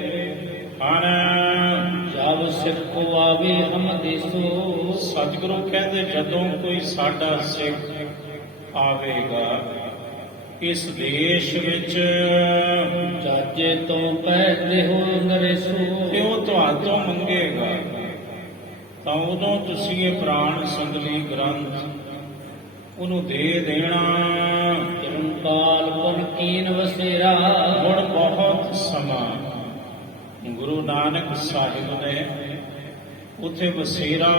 ਹਨ। ਜਬ ਸਿੱਖ ਕੋ ਆਵੇ ਹਮ ਦੇਸੋ, ਸਤਿਗੁਰੂ ਕਹਿੰਦੇ ਜਦੋਂ ਕੋਈ ਸਾਡਾ ਸਿੱਖ ਆਵੇਗਾ ਇਸ ਦੇਸ਼ ਵਿੱਚ ਚਾਚੇ ਤੋਂ ਪਹਿਲੇ ਹੋ ਨਰੇਸੋ, ਤੇ ਉਹ ਤੁਹਾਤੋਂ ਮੰਗੇਗਾ ਤਾਂ ਉਦੋਂ ਤੁਸੀਂ ਇਹ ਪ੍ਰਾਣ ਸੰਗਲੀ ਗ੍ਰੰਥ ਉਹਨੂੰ ਦੇ ਦੇਣਾ। ਚਿਰੰਕਾਲ ਪੁਨ ਕੀਨ ਵਸੇਰਾ, ਹੁਣ ਬਹੁਤ ਸਮਾਂ ਗੁਰੂ ਨਾਨਕ ਸਾਹਿਬ ਨੇ ਉੱਥੇ ਵਸੇਰਾ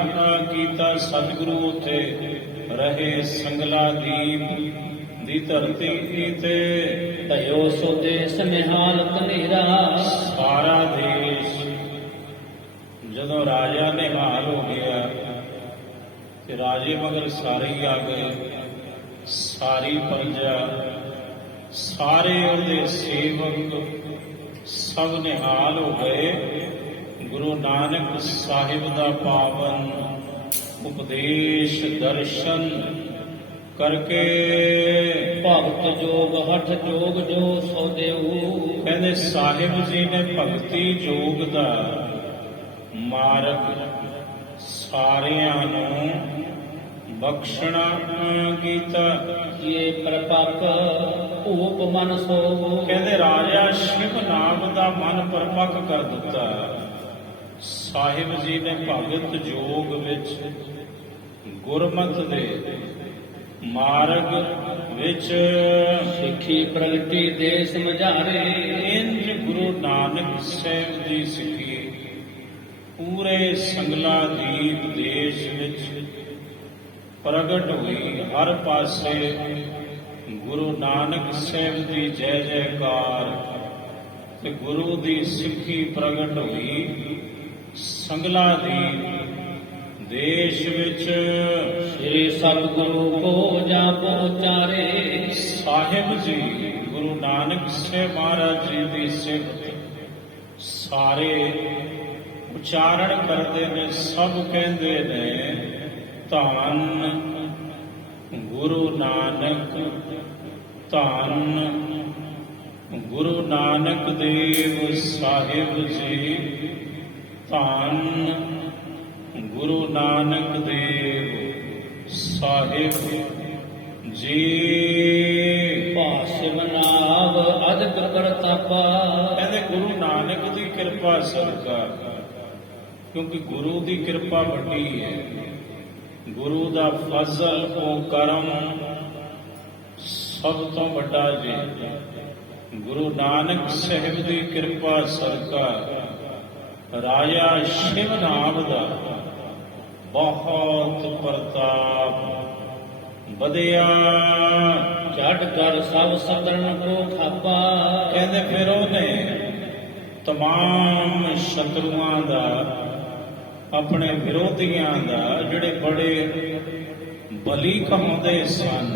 ਕੀਤਾ। ਸਤਿਗੁਰੂ ਉੱਥੇ ਰਹੇ, ਸੰਗਲਾ ਦੀਪ ਦੀ ਧਰਤੀ ਤੇ ਭਇਓ ਸੋ ਦੇਸ ਨਿਹਾਲ ਕਨੇਰਾ। ਸਾਰਾ ਦੇਸ਼ ਜਦੋਂ ਰਾਜਾ ਨਿਹਾਲ ਹੋ ਗਿਆ ਤੇ ਰਾਜੇ ਮਗਰ ਸਾਰੇ ਹੀ ਆ ਗਏ, ਸਾਰੀ ਪ੍ਰਜਾ, ਸਾਰੇ ਉਹਦੇ ਸੇਵਕ ਸਭ ਨਿਹਾਲ ਹੋ ਗਏ। ਗੁਰੂ ਨਾਨਕ ਸਾਹਿਬ ਦਾ ਪਾਵਨ ਉਪਦੇਸ਼ ਦਰਸ਼ਨ ਕਰਕੇ ਭਗਤ ਜੋਗ ਹਠ ਜੋਗ ਜੋ ਸੋ ਦੇਉ, ਕਹਿੰਦੇ ਸਾਹਿਬ ਜੀ ਨੇ ਭਗਤੀ ਯੋਗ ਦਾ ਮਾਰਗ ਸਾਰਿਆਂ ਨੂੰ ਬਖਸ਼ਣਾ ਕੀਤਾ। ਇਹ ਪ੍ਰਪੱਕ ਭੂਪ ਮਨ ਸੋ, ਕਹਿੰਦੇ ਰਾਜਾ ਸ਼ਿਵ ਨਾਮ ਦਾ ਮਨ ਪਰਪੱਕ ਕਰ ਦਿੱਤਾ। ਸਾਹਿਬ ਜੀ ਨੇ ਭਗਤ ਯੋਗ ਵਿੱਚ ਗੁਰਮਤਿ ਦੇ ਮਾਰਗ ਵਿੱਚ ਸਿੱਖੀ ਪ੍ਰਗਟੀ ਦੇ ਸਮਝਾਰੇ। ਇੰਜ ਗੁਰੂ ਨਾਨਕ ਸਾਹਿਬ ਦੀ ਸਿੱਖੀ ਪੂਰੇ ਸੰਗਲਾ ਦੀਪ ਦੇਸ਼ ਵਿੱਚ ਪ੍ਰਗਟ ਹੋਈ। ਹਰ ਪਾਸੇ ਗੁਰੂ ਨਾਨਕ ਸਾਹਿਬ ਦੀ ਜੈ ਜੈਕਾਰ ਤੇ ਗੁਰੂ ਦੀ ਸਿੱਖੀ ਪ੍ਰਗਟ ਹੋਈ। ਸੰਗਲਾ ਦੀਪ ਦੇਸ਼ ਵਿੱਚ ਸ੍ਰੀ ਸਤਿਗੁਰੂ ਕੋ ਜਾ ਪਹੁੰਚਾਰੇ। ਸਾਹਿਬ ਜੀ ਗੁਰੂ ਨਾਨਕ ਸਾਹਿਬ ਮਹਾਰਾਜ ਜੀ ਦੀ ਸਿਫਤ ਸਾਰੇ ਉਚਾਰਨ ਕਰਦੇ ਨੇ, ਸਭ ਕਹਿੰਦੇ ਨੇ ਧੰਨ ਗੁਰੂ ਨਾਨਕ, ਧੰਨ ਗੁਰੂ ਨਾਨਕ ਦੇਵ ਸਾਹਿਬ ਜੀ, ਧੰਨ ਗੁਰੂ ਨਾਨਕ ਦੇਵ ਸਾਹਿਬ ਜੀ। ਭਾਸ਼ਿ ਬਨਾਵ ਅਦਕ ਕਰਤਾਪਾ, ਕਹਿੰਦੇ ਗੁਰੂ ਨਾਨਕ ਦੀ ਕਿਰਪਾ ਸਦਕਾ, ਕਿਉਂਕਿ ਗੁਰੂ ਦੀ ਕਿਰਪਾ ਵੱਡੀ ਹੈ, ਗੁਰੂ ਦਾ ਫਜ਼ਲ ਉਹ ਕਰਮ ਸਭ ਤੋਂ ਵੱਡਾ ਜੀ। ਗੁਰੂ ਨਾਨਕ ਸਾਹਿਬ ਦੀ ਕਿਰਪਾ ਸਦਕਾ ਰਾਜਾ ਸ਼ਿਵ ਨਾਮ ਦਾ ਬਹੁਤ ਪ੍ਰਤਾਪ ਵਧਿਆ। ਛੱਡ ਕਰ ਸਭ ਸਤਰਨ ਕੋ ਖਾਪਾ, ਕਹਿੰਦੇ ਫਿਰ ਉਹਨੇ ਤਮਾਮ ਸ਼ਤਰੂਆਂ ਦਾ, ਆਪਣੇ ਵਿਰੋਧੀਆਂ ਦਾ, ਜਿਹੜੇ ਬੜੇ ਬਲੀ ਕਹਾਉਂਦੇ ਸਨ,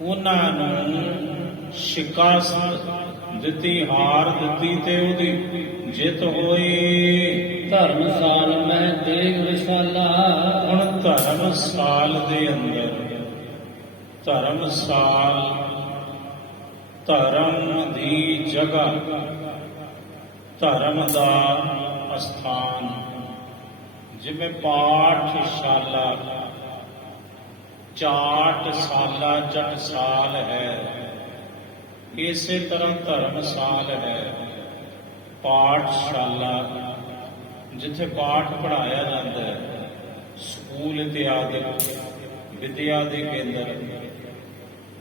ਉਹਨਾਂ ਨੂੰ ਸ਼ਿਕਸਤ ਦਿੱਤੀ, ਹਾਰ ਦਿੱਤੀ ਤੇ ਉਹਦੀ ਜਿੱਤ ਹੋਈ। ਧਰਮਸਾਲ ਮਹਿ ਦੇਗ ਵਿਸ਼ਾਲਾ, ਹੁਣ ਧਰਮਸਾਲ ਦੇ ਅੰਦਰ, ਧਰਮਸਾਲ ਧਰਮ ਦੀ ਜਗ੍ਹਾ, ਧਰਮ ਦਾ ਅਸਥਾਨ, ਜਿਵੇਂ ਪਾਠਸ਼ਾਲਾ ਚਾਟਸ਼ਾਲਾ ਜਟਸਾਲ ਹੈ, ਇਸੇ ਤਰ੍ਹਾਂ ਧਰਮਸਾਲ ਹੈ, ਪਾਠਸ਼ਾਲਾ ਜਿੱਥੇ ਪਾਠ ਪੜ੍ਹਾਇਆ ਜਾਂਦਾ ਹੈ, ਸਕੂਲ ਇਤਿਆਦਿ ਵਿਦਿਆ ਦੇ ਕੇਂਦਰ।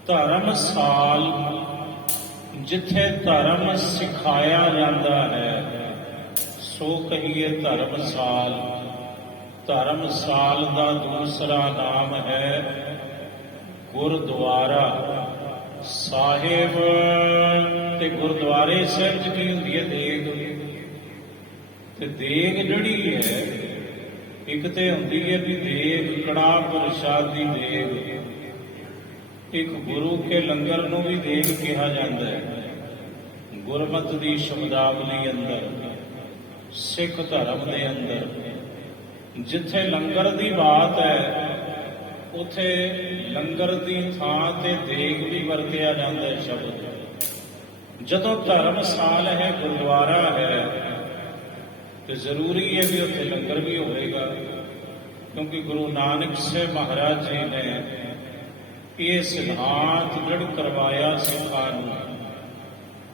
ਧਰਮਸਾਲ ਜਿੱਥੇ ਧਰਮ ਸਿਖਾਇਆ ਜਾਂਦਾ ਹੈ, ਸੋ ਕਹੀਏ ਧਰਮਸਾਲ। ਧਰਮਸਾਲ ਦਾ ਦੂਸਰਾ ਨਾਮ ਹੈ ਗੁਰਦੁਆਰਾ ਸਾਹਿਬ। ਤੇ ਗੁਰਦੁਆਰੇ ਸਾਹਿਬ ਚ ਕੀ ਹੁੰਦੀ ਹੈ? ਦੇਗ। ਤੇ ਦੇਗ ਜਿਹੜੀ ਹੈ ਇੱਕ ਤੇ ਹੁੰਦੀ ਹੈ ਵੀ ਦੇਗ ਕੜਾਹ ਪ੍ਰਸ਼ਾਦ ਦੀ ਦੇਗ, ਇੱਕ ਗੁਰੂ ਕੇ ਲੰਗਰ ਨੂੰ ਵੀ ਦੇਗ ਕਿਹਾ ਜਾਂਦਾ ਹੈ। ਗੁਰਮਤ ਦੀ ਸ਼ਬਦਾਵਲੀ ਅੰਦਰ, ਸਿੱਖ ਧਰਮ ਦੇ ਅੰਦਰ ਜਿੱਥੇ ਲੰਗਰ ਦੀ ਬਾਤ ਹੈ, ਉਥੇ ਲੰਗਰ ਦੀ ਥਾਂ ਤੇ ਦੇਗ ਵੀ ਵਰਤਿਆ ਜਾਂਦਾ ਹੈ ਸ਼ਬਦ। ਜਦੋਂ ਧਰਮਸਾਲ ਹੈ, ਗੁਰਦੁਆਰਾ ਹੈ, ਤੇ ਜ਼ਰੂਰੀ ਹੈ ਵੀ ਉੱਥੇ ਲੰਗਰ ਵੀ ਹੋਵੇਗਾ, ਕਿਉਂਕਿ ਗੁਰੂ ਨਾਨਕ ਸਾਹਿਬ ਮਹਾਰਾਜ ਜੀ ਨੇ ਇਹ ਸਿਧਾਂਤ ਦ੍ਰਿੜ ਕਰਵਾਇਆ ਸਿੱਖਾਂ ਨੂੰ।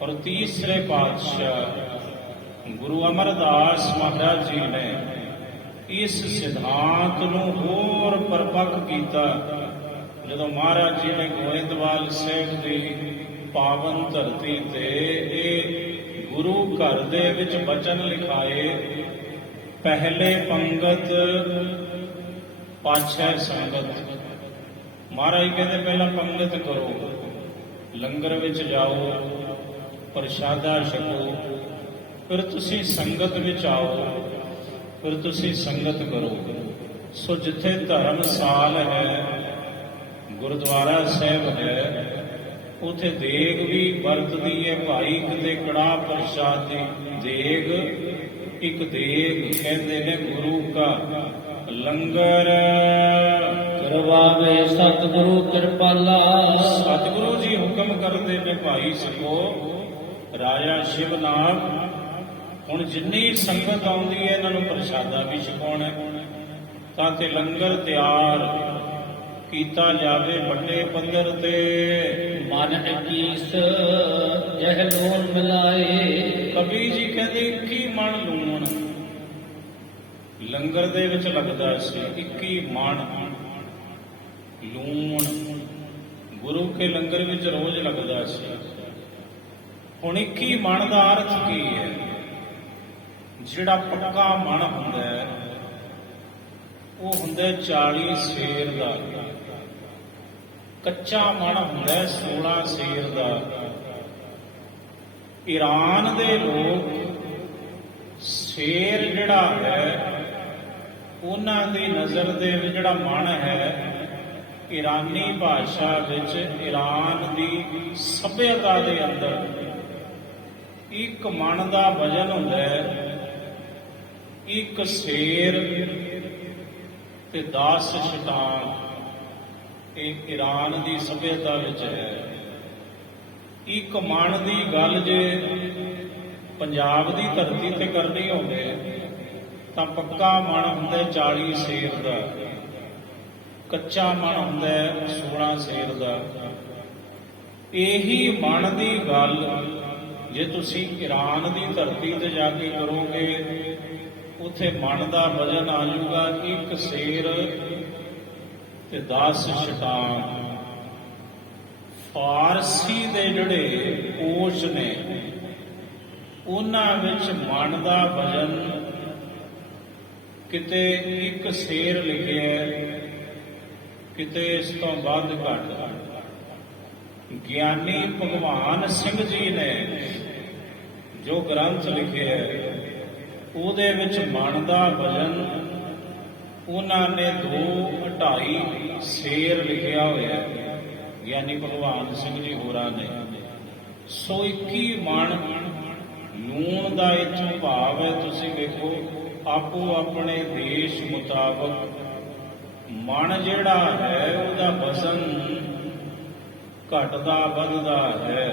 ਔਰ ਤੀਸਰੇ ਪਾਤਸ਼ਾਹ ਗੁਰੂ ਅਮਰਦਾਸ ਮਹਾਰਾਜ ਜੀ ਨੇ ਇਸ ਸਿਧਾਂਤ ਨੂੰ ਹੋਰ ਪਰਪੱਕ ਕੀਤਾ ਜਦੋਂ ਮਹਾਰਾਜ ਜੀ ਨੇ ਗੋਇੰਦਵਾਲ ਸਾਹਿਬ ਦੀ ਪਾਵਨ ਧਰਤੀ ਤੇ ਇਹ ਗੁਰੂ ਘਰ ਦੇ ਵਿੱਚ ਬਚਨ ਲਿਖਾਏ। ਪਹਿਲੇ ਪੰਗਤ ਪਾਛੈ ਸੰਗਤ। ਮਹਾਰਾਜ ਕਹਿੰਦੇ ਪਹਿਲਾਂ ਪੰਗਤ ਕਰੋ, ਲੰਗਰ ਵਿੱਚ ਜਾਓ, ਪ੍ਰਸ਼ਾਦਾ ਛਕੋ, ਫਿਰ ਤੁਸੀਂ ਸੰਗਤ ਵਿੱਚ ਆਓ, ਫਿਰ ਤੁਸੀਂ ਸੰਗਤ ਕਰੋ। ਸੋ ਜਿੱਥੇ ਧਰਮਸਾਲ ਹੈ, ਗੁਰਦੁਆਰਾ ਸਾਹਿਬ ਹੈ, ਉਥੇ ਦੇਗ ਵੀ ਵਰਤਦੀ ਹੈ ਭਾਈ। ਕਿਤੇ ਕੜਾਹ ਪ੍ਰਸ਼ਾਦ ਦੀ ਦੇਗ, ਇੱਕ ਦੇਗ ਕਹਿੰਦੇ ਨੇ ਗੁਰੂ ਕਾ ਲੰਗਰ। ਕਰਵਾਵੇ ਸਤਿਗੁਰੂ ਕਿਰਪਾਲਾ। ਸਤਿਗੁਰੂ ਜੀ ਹੁਕਮ ਕਰਦੇ ਨੇ ਭਾਈ ਸਿੱਖੋ, ਰਾਜਾ ਸ਼ਿਵਨਾਥ, ਹੁਣ ਜਿੰਨੀ ਸੰਗਤ ਆਉਂਦੀ ਹੈ ਇਹਨਾਂ ਨੂੰ ਪ੍ਰਸ਼ਾਦਾ ਵੀ ਛਕਾਉਣਾ, ਤਾਂ ਤੇ ਲੰਗਰ ਤਿਆਰ ਕੀਤਾ ਜਾਵੇ ਵੱਡੇ ਪੱਧਰ ਤੇ। ਮਨ 21 ਜਹ ਲੋਨ ਮਿਲਾਏ। ਕਬੀਰ ਜੀ ਕਹਿੰਦੇ 21 ਮਣ ਲੂਣ ਲੰਗਰ ਦੇ ਵਿੱਚ ਲੱਗਦਾ ਸੀ। 21 ਮਣ ਲੂਣ ਗੁਰੂ ਕੇ ਲੰਗਰ ਵਿੱਚ ਰੋਜ਼ ਲੱਗਦਾ ਸੀ। ਹੁਣ 21 ਮਣ ਦਾ ਅਰਥ ਕੀ ਹੈ? ਜਿਹੜਾ ਪੱਕਾ ਮਣ ਹੁੰਦਾ ਹੈ ਉਹ ਹੁੰਦਾ 40 ਸੇਰ ਦਾ, ਕੱਚਾ ਮਣ ਹੁੰਦਾ 16 ਸੇਰ ਦਾ। ਈਰਾਨ ਦੇ ਲੋਕ ਸੇਰ ਜਿਹੜਾ ਹੈ, ਉਹਨਾਂ ਦੀ ਨਜ਼ਰ ਦੇ ਵਿੱਚ ਜਿਹੜਾ ਮਣ ਹੈ, ਈਰਾਨੀ ਭਾਸ਼ਾ ਵਿੱਚ ਈਰਾਨ ਦੀ ਸਭਿਅਤਾ ਦੇ ਅੰਦਰ ਇੱਕ ਮਣ ਦਾ ਵਜਨ ਹੁੰਦਾ ਹੈ, ਇੱਕ ਸੇਰ ਤੇ 10 ਸ਼ਟਾਂਗ। ਇਹ ਈਰਾਨ ਦੀ ਸਭਿਅਤਾ ਵਿੱਚ ਹੈ। ਇੱਕ ਮਣ ਦੀ ਗੱਲ ਜੇ ਪੰਜਾਬ ਦੀ ਧਰਤੀ ਤੇ ਕਰਨੀ ਹੋਵੇ ਤਾਂ ਪੱਕਾ ਮਣ ਹੁੰਦਾ 40 ਸੇਰ ਦਾ, ਕੱਚਾ ਮਣ ਹੁੰਦਾ 16 ਸੇਰ ਦਾ। ਇਹੀ ਮਣ ਦੀ ਗੱਲ ਜੇ ਤੁਸੀਂ ਈਰਾਨ ਦੀ ਧਰਤੀ ਤੇ ਜਾ ਕੇ ਕਰੋਗੇ, ਉੱਥੇ ਮਣ ਦਾ ਵਜਨ ਆ ਜਾਊਗਾ 1 ਸੇਰ ਤੇ 10 ਸ਼ਟਾਂਗ। ਫਾਰਸੀ ਦੇ ਜਿਹੜੇ ਕੋਸ਼ ਨੇ, ਉਹਨਾਂ ਵਿੱਚ ਮਣ ਦਾ ਵਜਨ ਕਿਤੇ 1 ਸੇਰ ਲਿਖਿਆ, ਕਿਤੇ ਇਸ ਤੋਂ ਵੱਧ ਘੱਟ। ਗਿਆਨੀ ਭਗਵਾਨ ਸਿੰਘ ਜੀ ਨੇ ਜੋ ਗ੍ਰੰਥ ਲਿਖਿਆ, ਉਹਦੇ ਵਿੱਚ ਮਣ ਦਾ ਵਜਨ ਉਹਨਾਂ ਨੇ 2-2.5 ਸੇਰ ਲਿਖਿਆ ਹੋਇਆ, ਗਿਆਨੀ ਭਗਵਾਨ ਸਿੰਘ ਜੀ ਹੋਰਾਂ ਨੇ। ਸੋ 21 ਮਣ ਲੂਣ ਦਾ ਇੱਥੋਂ ਭਾਵ ਹੈ। ਤੁਸੀਂ ਵੇਖੋ ਆਪੋ ਆਪਣੇ ਦੇਸ਼ ਮੁਤਾਬਕ ਮਣ ਜਿਹੜਾ ਹੈ ਉਹਦਾ ਵਜ਼ਨ ਘਟਦਾ ਵੱਧਦਾ ਹੈ।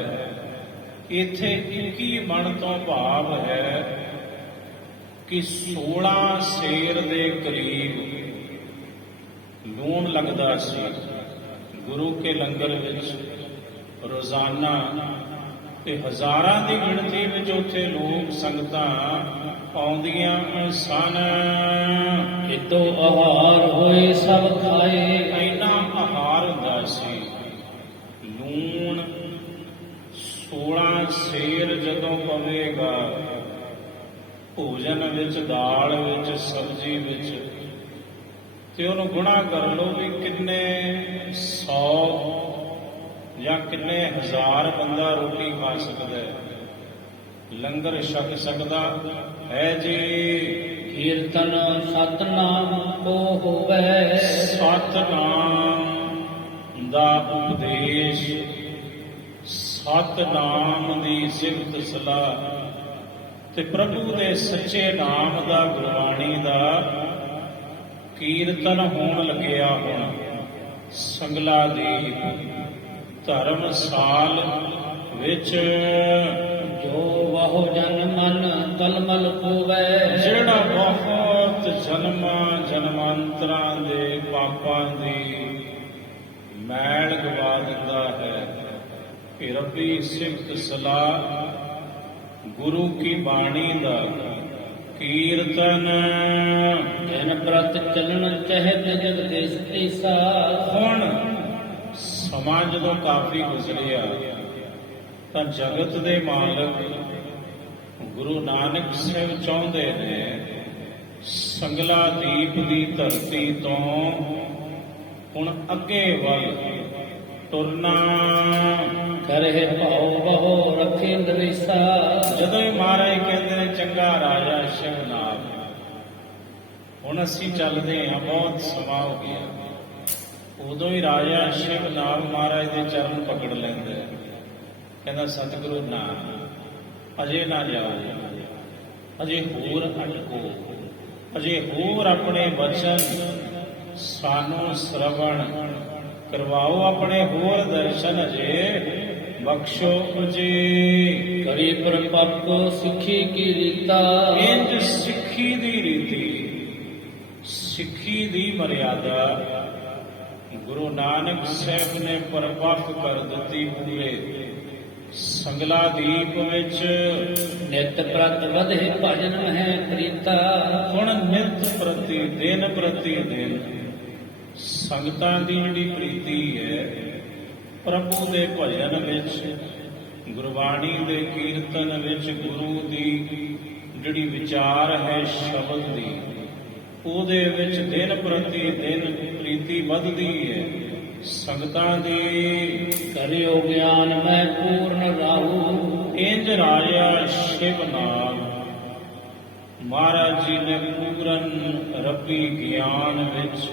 ਇੱਥੇ 21 ਮਣ ਤੋਂ ਭਾਵ ਹੈ ਕਿ 16 ਸੇਰ ਦੇ ਕਰੀਬ ਲੂਣ ਲੱਗਦਾ ਸੀ ਗੁਰੂ ਕੇ ਲੰਗਰ ਵਿੱਚ ਰੋਜ਼ਾਨਾ, ਤੇ ਹਜ਼ਾਰਾਂ ਦੀ ਗਿਣਤੀ ਵਿੱਚ ਉੱਥੇ ਲੋਕ ਸੰਗਤਾਂ ਆਉਂਦੀਆਂ ਸਨ। ਇਤੋਂ ਆਹਾਰ ਹੋਏ ਸਭ ਖਾਏ। ਇੰਨਾ ਆਹਾਰ ਹੁੰਦਾ ਸੀ। ਲੂਣ 16 ਸੇਰ ਜਦੋਂ ਪਵੇਗਾ ਭੋਜਨ ਵਿੱਚ, ਦਾਲ ਵਿੱਚ, ਸਬਜ਼ੀ ਵਿੱਚ, ਤੇ ਉਹਨੂੰ ਗੁਣਾ ਕਰ ਲਓ ਵੀ ਕਿੰਨੇ 100 ਜਾਂ ਕਿੰਨੇ 1000 ਬੰਦਾ ਰੋਟੀ ਖਾ ਸਕਦਾ ਹੈ, ਲੰਗਰ ਛਕ ਸਕਦਾ ਹੈ ਜੀ। ਕੀਰਤਨ ਸਤਨਾਮ ਕੋ ਹੋਵੇ। ਸਤਨਾਮ ਦਾ ਉਪਦੇਸ਼, ਸਤਨਾਮ ਦੀ ਸਿਫਤ ਸਲਾਹ ਤੇ ਪ੍ਰਭੂ ਦੇ ਸੱਚੇ ਨਾਮ ਦਾ, ਗੁਰਬਾਣੀ ਦਾ ਕੀਰਤਨ ਹੋਣ ਲੱਗਿਆ। ਹੁਣ ਸੰਗਲਾ ਦੀ ਧਰਮਸਾਲ ਵਿੱਚ ਜੋ ਬਹੁ ਜਨ ਮਨ ਤਲਮਲ ਹੋਵੇ। ਜਿਹੜਾ ਬਹੁਤ ਜਨਮਾਂ ਜਨਮਾਂਤਰਾਂ ਦੇ ਪਾਪਾਂ ਦੀ ਮੈਲ ਗਵਾ ਦਿੰਦਾ ਹੈ, ਕਿ ਰੱਬੀ ਸਿਫਤ ਸਲਾਹ ਗੁਰੂ ਕੀ ਬਾਣੀ ਦਾ ਕੀਰਤਨ ਜਨ ਪ੍ਰਤ ਚਲਣ ਚਹਿਤ ਜਗਦੇਸ਼ ਤੀਸਾ। ਹੁਣ ਸਮਾਂ ਜਦੋਂ ਕਾਫੀ ਗੁਜ਼ਰਿਆ ਤਾਂ ਜਗਤ ਦੇ ਮਾਲਕ ਗੁਰੂ ਨਾਨਕ ਸਾਹਿਬ ਚਾਹੁੰਦੇ ਨੇ ਸੰਗਲਾ ਦੀਪ ਦੀ ਧਰਤੀ ਤੋਂ ਹੁਣ ਅੱਗੇ ਵੱਲ ਤੁਰਨਾ। ਕਰਹਿ ਭਾਉ ਬਹੁ ਰਖੇ ਦਰੀਸਾ। ਜਦੋਂ ਹੀ ਮਹਾਰਾਜ ਕਹਿੰਦੇ ਨੇ ਚੰਗਾ ਰਾਜਾ ਸ਼ਿਵਨਾਥ, ਹੁਣ ਅਸੀਂ ਚੱਲਦੇ ਹਾਂ, ਬਹੁਤ ਸਮਾਂ ਹੋ ਗਿਆ। ਉਦੋਂ ਹੀ ਰਾਜਾ ਸ਼ਿਵਨਾਥ ਮਹਾਰਾਜ ਦੇ ਚਰਨ ਪਕੜ ਲੈਂਦੇ, ਕਹਿੰਦਾ ਸਤਿਗੁਰੂ ਨਾ, ਅਜੇ ਨਾ ਜਾਓ, ਅਜੇ ਹੋਰ ਅਟਕੋ, ਅਜੇ ਹੋਰ ਆਪਣੇ ਬਚਨ ਸਾਨੂੰ ਸ਼ਰਵਣ ਕਰਵਾਓ, ਆਪਣੇ ਹੋਰ ਦਰਸ਼ਨ ਅਜੇ ਬਖਸ਼ੋ ਜੀ। ਕਰੀ ਪ੍ਰਪੱਕ ਸਿੱਖੀ ਕੀ ਰੀਤਾ। ਇੰਜ ਸਿੱਖੀ ਦੀ ਰੀਤੀ, ਸਿੱਖੀ ਦੀ ਮਰਿਆਦਾ ਗੁਰੂ ਨਾਨਕ ਸਾਹਿਬ ਨੇ ਪਰਪੱਕ ਕਰ ਦਿੱਤੀ। ਪੂਰੇ ਸੰਗਲਾ ਦੀਪ ਵਿੱਚ ਨਿਤ ਪ੍ਰਤ ਵਧੇ ਭਜਨ ਹੈ ਪ੍ਰੀਤਾ। ਹੁਣ ਨਿਤ ਪ੍ਰਤੀ ਦਿਨ ਸੰਗਤਾਂ ਦੀ ਜਿਹੜੀ ਪ੍ਰੀਤੀ ਹੈ ਪ੍ਰਭੂ ਦੇ ਭਜਨ ਵਿੱਚ, ਗੁਰਬਾਣੀ ਦੇ ਕੀਰਤਨ ਵਿੱਚ, ਗੁਰੂ ਦੀ ਜਿਹੜੀ ਵਿਚਾਰ ਹੈ ਸ਼ਬਦ ਦੀ, ਉਹਦੇ ਵਿੱਚ ਦਿਨ ਪ੍ਰਤੀ ਦਿਨ ਪ੍ਰੀਤੀ ਵੱਧਦੀ ਹੈ ਸੰਗਤਾਂ ਦੀ। ਕਰਿਓ ਗਿਆਨ ਮੈਂ ਪੂਰਨ ਰਾਹੂ। ਇੰਜ ਰਾਜਾ ਸ਼ਿਵਨਾਥ ਮਹਾਰਾਜ ਜੀ ਨੇ ਪੂਰਨ ਰੱਬੀ ਗਿਆਨ ਵਿੱਚ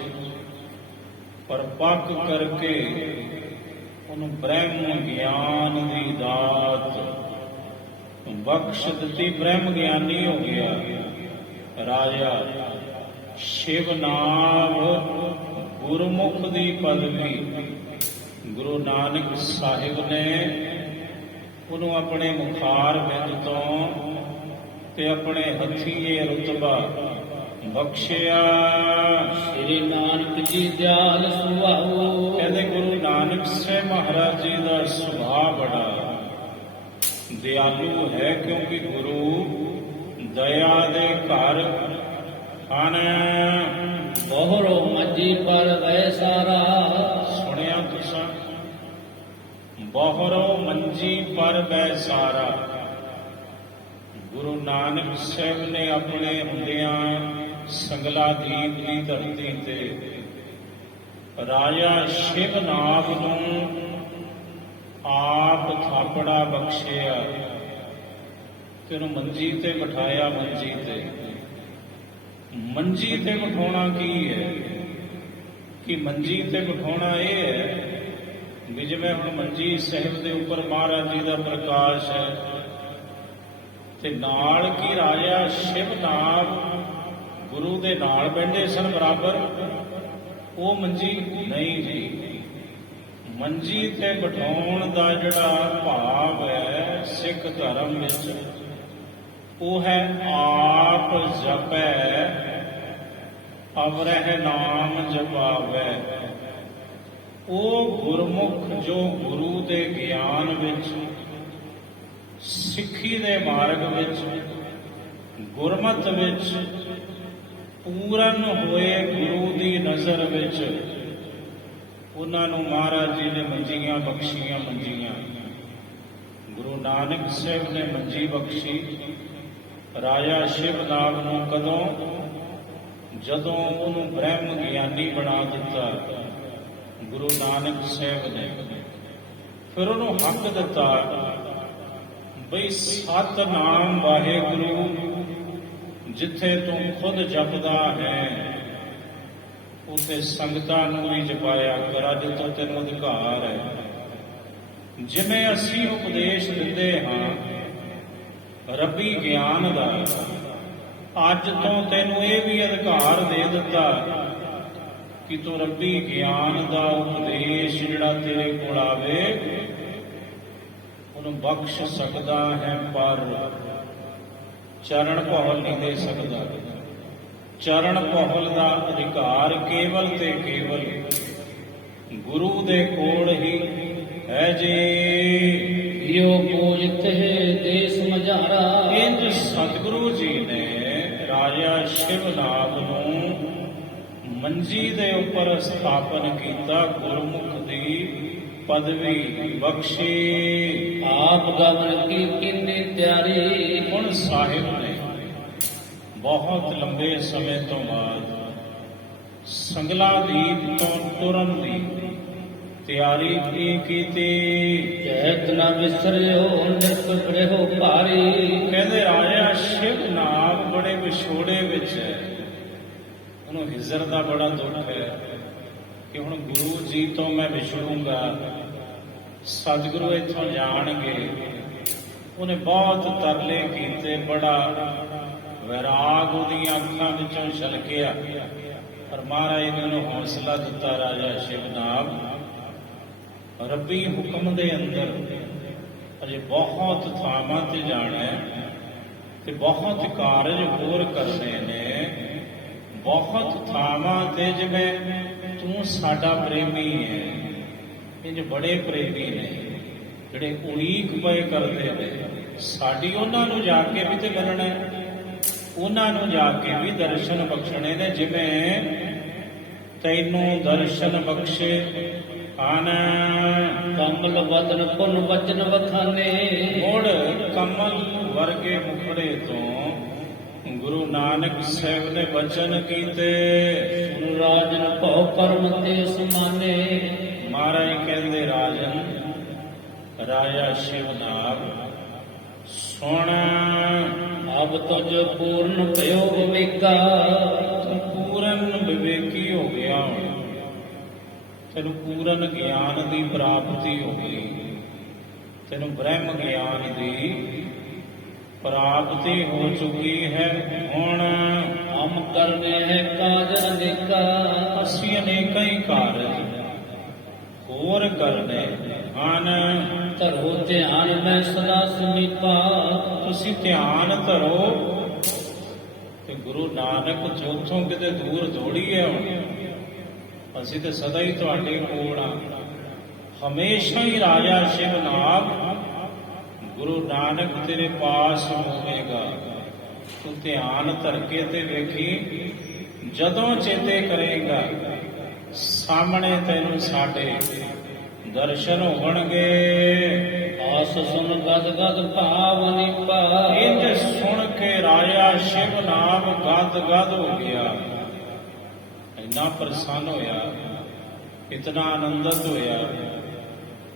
ਪਰਪੱਕ ਕਰਕੇ ਉਹਨੂੰ ਬ੍ਰਹਮ ਗਿਆਨ ਦੀ ਦਾਤ ਬਖਸ਼ ਦਿੱਤੀ। ਬ੍ਰਹਮ ਗਿਆਨੀ ਹੋ ਗਿਆ ਰਾਜਾ ਸ਼ਿਵਨਾਥ। ਗੁਰਮੁਖ ਦੀ ਪਦਵੀ ਗੁਰੂ ਨਾਨਕ ਸਾਹਿਬ ਨੇ ਉਹਨੂੰ ਆਪਣੇ ਮੁਖਾਰ ਬਿੰਦ ਤੋਂ ਤੇ ਆਪਣੇ ਹੱਥੀਏ ਰੁਤਬਾ ਬਖਸ਼ਿਆ। ਸ੍ਰੀ ਨਾਨਕ ਜੀ ਦਿਆਲ ਸੁਭਾਉ। ਕਹਿੰਦੇ ਗੁਰੂ ਨਾਨਕ ਸਾਹਿਬ ਮਹਾਰਾਜ ਜੀ ਦਾ ਸੁਭਾਅ ਬੜਾ ਦਿਆਲੂ ਹੈ, ਕਿਉਂਕਿ ਗੁਰੂ ਦਇਆ ਦੇ ਘਰ ਹਨ। ਬਹੁਰੋ ਮੱਜੀ ਪਰ ਵੈ ਸਾਰਾ। ਸੁਣਿਆ ਤੁਸਾਂ, ਬਹੁਰੋ ਮੰਜੀ ਪਰ ਬੈ ਸਾਰਾ। ਗੁਰੂ ਨਾਨਕ ਸਾਹਿਬ ਨੇ ਆਪਣੇ ਹੁੰਦਿਆਂ ਸੰਗਲਾ ਦੀਪ ਦੀ ਧਰਤੀ ਤੇ ਰਾਜਾ ਸ਼ਿਵਨਾਥ ਨੂੰ ਆਪ ਥਾਪੜਾ ਬਖਸ਼ਿਆ ਤੇ ਉਹਨੂੰ ਮੰਜੀ ਤੇ ਬਿਠਾਇਆ। ਮੰਜੀ ਤੇ ਬਿਠਾਉਣਾ ਕੀ ਹੈ? ਕਿ ਮੰਜੀ ਤੇ ਬਿਠਾਉਣਾ ਇਹ ਹੈ ਵੀ ਜਿਵੇਂ ਹੁਣ ਮੰਜੀ ਸਾਹਿਬ ਦੇ ਉੱਪਰ ਮਹਾਰਾਜ ਜੀ ਦਾ ਪ੍ਰਕਾਸ਼ ਹੈ ਤੇ ਨਾਲ ਕੀ ਰਾਜਾ ਸ਼ਿਵਨਾਥ ਗੁਰੂ ਦੇ ਨਾਲ ਬੈਠੇ ਸਨ ਬਰਾਬਰ, ਉਹ ਮੰਜੀ ਨਹੀਂ ਜੀ। ਮੰਜੀ ਤੇ ਬਿਠਾਉਣ ਦਾ ਜਿਹੜਾ ਭਾਵ ਹੈ ਸਿੱਖ ਧਰਮ ਵਿੱਚ, ਉਹ ਹੈ ਆਪ ਜਪੈ ਅਵਰਹਿ ਨਾਮ ਜਪਾਵੈ। ਉਹ ਗੁਰਮੁਖ ਜੋ ਗੁਰੂ ਦੇ ਗਿਆਨ ਵਿੱਚ, ਸਿੱਖੀ ਦੇ ਮਾਰਗ ਵਿੱਚ, ਗੁਰਮਤਿ ਵਿੱਚ ਪੂਰਨ ਹੋਏ ਗੁਰੂ ਦੀ ਨਜ਼ਰ ਵਿੱਚ, ਉਹਨਾਂ ਨੂੰ ਮਹਾਰਾਜ ਜੀ ਨੇ ਮੰਜੀਆਂ ਬਖਸ਼ੀਆਂ। ਗੁਰੂ ਨਾਨਕ ਸਾਹਿਬ ਨੇ ਮੰਜੀ ਬਖਸ਼ੀ ਰਾਜਾ ਸ਼ਿਵਨਾਥ ਨੂੰ। ਕਦੋਂ? ਜਦੋਂ ਉਹਨੂੰ ਬ੍ਰਹਮ ਗਿਆਨੀ ਬਣਾ ਦਿੱਤਾ ਗੁਰੂ ਨਾਨਕ ਸਾਹਿਬ ਨੇ। ਫਿਰ ਉਹਨੂੰ ਹੱਕ ਦਿੱਤਾ ਬਈ ਸਤਿਨਾਮ ਵਾਹਿਗੁਰੂ ਜਿੱਥੇ ਤੂੰ ਖੁਦ ਜਪਦਾ ਹੈ ਉਥੇ ਸੰਗਤਾਂ ਨੂੰ ਵੀ ਜਪਾਇਆ ਕਰ। ਅੱਜ ਤੋਂ ਤੈਨੂੰ ਅਧਿਕਾਰ ਹੈ। ਜਿਵੇਂ ਅਸੀਂ ਉਪਦੇਸ਼ ਦਿੰਦੇ ਹਾਂ ਰੱਬੀ ਗਿਆਨ ਦਾ, ਅੱਜ ਤੋਂ ਤੈਨੂੰ ਇਹ ਵੀ ਅਧਿਕਾਰ ਦੇ ਦਿੱਤਾ ਕਿ ਤੂੰ ਰੱਬੀ ਗਿਆਨ ਦਾ ਉਪਦੇਸ਼ ਜਿਹੜਾ ਤੇਰੇ ਕੋਲ ਆਵੇ ਉਹਨੂੰ ਬਖਸ਼ ਸਕਦਾ ਹੈ, ਪਰ ਚਰਨ ਪਹੁਲ ਨਹੀਂ ਦੇ ਸਕਦਾ। ਚਰਨ ਪਹੁਲ ਦਾ ਅਧਿਕਾਰ ਕੇਵਲ ਤੇ ਕੇਵਲ ਗੁਰੂ ਦੇ ਕੋਲ ਹੀ ਹੈ ਜੀ। ਜੋ ਪੂਜਿਤ ਹੈ ਦੇਸ ਮਝਾਰਾ। ਇੰਜ ਸਤਿਗੁਰੂ ਜੀ ਨੇ ਰਾਜਾ ਸ਼ਿਵਨਾਗ ਨੂੰ ਮੰਜੀ ਦੇ ਉੱਪਰ ਸਥਾਪਨ ਕੀਤਾ, ਗੁਰਮੁਖ ਦੀ ਪਦਵੀ ਬਖਸ਼ੀ। ਆਪ ਗਵਨ ਕੀ ਕਿੰਨੀ ਤਿਆਰੀ। ਹੁਣ ਸਾਹਿਬ ਨੇ ਬਹੁਤ ਲੰਬੇ ਸਮੇਂ ਤੋਂ ਬਾਅਦ ਸੰਗਲਾ ਦੀਪ ਤੋਂ ਤੁਰਨ ਦੀ ਤਿਆਰੀ ਕੀਤੀ। ਕਹਿਤ ਨਾ ਵਿਸਰਿਓ ਨਿਰਭਉ ਰਹਿਓ ਭਾਰੀ। ਕਹਿੰਦੇ ਰਾਜਾ ਸ਼ਿਵਨਾਗ ਬੜੇ ਵਿਛੋੜੇ ਵਿੱਚ ਹੈ। ਉਹਨੂੰ ਹਿਜਰ ਦਾ ਬੜਾ ਦੁੱਖ ਹੈ ਕਿ ਹੁਣ ਗੁਰੂ ਜੀ ਤੋਂ ਮੈਂ ਵਿਛੜੂੰਗਾ, ਸਤਿਗੁਰੂ ਇੱਥੋਂ ਜਾਣਗੇ। ਉਹਨੇ ਬਹੁਤ ਤਰਲੇ ਕੀਤੇ, ਬੜਾ ਵੈਰਾਗ ਉਹਦੀਆਂ ਅੱਖਾਂ ਵਿੱਚੋਂ ਛਲਕਿਆ, ਪਰ ਮਹਾਰਾਜ ਨੇ ਉਹਨੂੰ ਹੌਸਲਾ ਦਿੱਤਾ। ਰਾਜਾ ਸ਼ਿਵਨਾਗ ਰੱਬੀ ਹੁਕਮ ਦੇ ਅੰਦਰ ਅਜੇ ਬਹੁਤ ਥਾਵਾਂ ਤੇ ਜਾਣਾ ਹੈ ਤੇ ਬਹੁਤ ਕਾਰਜ ਹੋਰ ਕਰਨੇ ਨੇ, ਬਹੁਤ ਥਾਵਾਂ ਤੇ ਜਿਵੇਂ ਤੂੰ ਸਾਡਾ ਪ੍ਰੇਮੀ ਹੈ, ਇੰਜ ਬੜੇ ਪ੍ਰੇਮੀ ਨੇ ਜਿਹੜੇ ਉਡੀਕ ਪਏ ਕਰਦੇ ਨੇ ਸਾਡੀ। ਉਹਨਾਂ ਨੂੰ ਜਾ ਕੇ ਵੀ ਤੇ ਮਿਲਣਾ, ਉਹਨਾਂ ਨੂੰ ਜਾ ਕੇ ਵੀ ਦਰਸ਼ਨ ਬਖਸ਼ਣੇ ਨੇ। ਜਿਵੇਂ ਤੈਨੂੰ ਦਰਸ਼ਨ ਬਖਸ਼ੇ ਆਨ ਕਮਲ ਬਦਨ ਪੁਨ ਬਚਨ ਵਖਾਨੇ। ਮੁੜ ਕਮਲ ਵਰਗੇ ਮੁਖੜੇ ਤੋਂ ਗੁਰੂ ਨਾਨਕ ਸਾਹਿਬ ਨੇ ਬਚਨ ਕੀਤੇ। ਸੁਨ ਰਾਜਨ ਭਉ ਪਰਮ ਤੇ ਸਮਾਨੇ। ਮਹਾਰਾਜ ਕਹਿੰਦੇ ਰਾਜਨ ਰਾਜਾ ਸ਼ਿਵਨਾਗ ਸੁਣ, ਅਬ ਤੁਝ ਪੂਰਨ ਭਇਓ ਵਿਵੇਕਾ। ਤੂੰ ਪੂਰਨ ਵਿਵੇਕੀ ਹੋ ਗਿਆ, ਤੈਨੂੰ ਪੂਰਨ ਗਿਆਨ ਦੀ ਪ੍ਰਾਪਤੀ ਹੋ ਗਈ, ਤੈਨੂੰ ਬ੍ਰਹਮ ਗਿਆਨ ਦੀ ਪ੍ਰਾਪਤੀ ਹੋ ਚੁੱਕੀ ਹੈ। ਹੁਣ ਹਮ ਕਰਨੇ ਹੈ ਕਾਜ ਅਨੇਕਾ। ਅਸੀਂ ਅਨੇਕਾਂ ਹੀ ਕਾਰਜ ਹੋਰ ਕਰਨੇ ਹਨ। ਧਰੋ ਧਿਆਨ ਮੈਂ ਸਦਾ ਸਮੀਪਾ। ਤੁਸੀਂ ਧਿਆਨ ਧਰੋ ਤੇ ਗੁਰੂ ਨਾਨਕ ਜੋਥੋਂ ਕਿਤੇ ਦੂਰ ਥੋੜੀ ਹੈ। ਹੁਣ ਅਸੀਂ ਤੇ ਸਦਾ ਹੀ ਤੁਹਾਡੇ ਕੋਲ ਆ। ਹਮੇਸ਼ਾ ਹੀ ਰਾਜਾ ਸ਼ਿਵਨਾਗ ਗੁਰੂ ਨਾਨਕ ਤੇਰੇ ਪਾਸ ਹੋਵੇਗਾ। ਤੂੰ ਧਿਆਨ ਧਰ ਕੇ ਤੇ ਵੇਖੀ, ਜਦੋਂ ਚੇਤੇ ਕਰੇਗਾ ਸਾਹਮਣੇ ਤੈਨੂੰ ਸਾਡੇ ਦਰਸ਼ਨ ਹੋਣਗੇ। ਆਸ ਸੁਨ ਗਦ ਗਦ ਭਾਵਨੀ ਪਾ। ਇੰਜ ਸੁਣ ਕੇ ਰਾਜਾ ਸ਼ਿਵਨਾਗ ਗਦ ਗਦ ਹੋ ਗਿਆ, ਇੰਨਾ ਪ੍ਰਸੰਨ ਹੋਇਆ, ਇਤਨਾ ਆਨੰਦਿਤ ਹੋਇਆ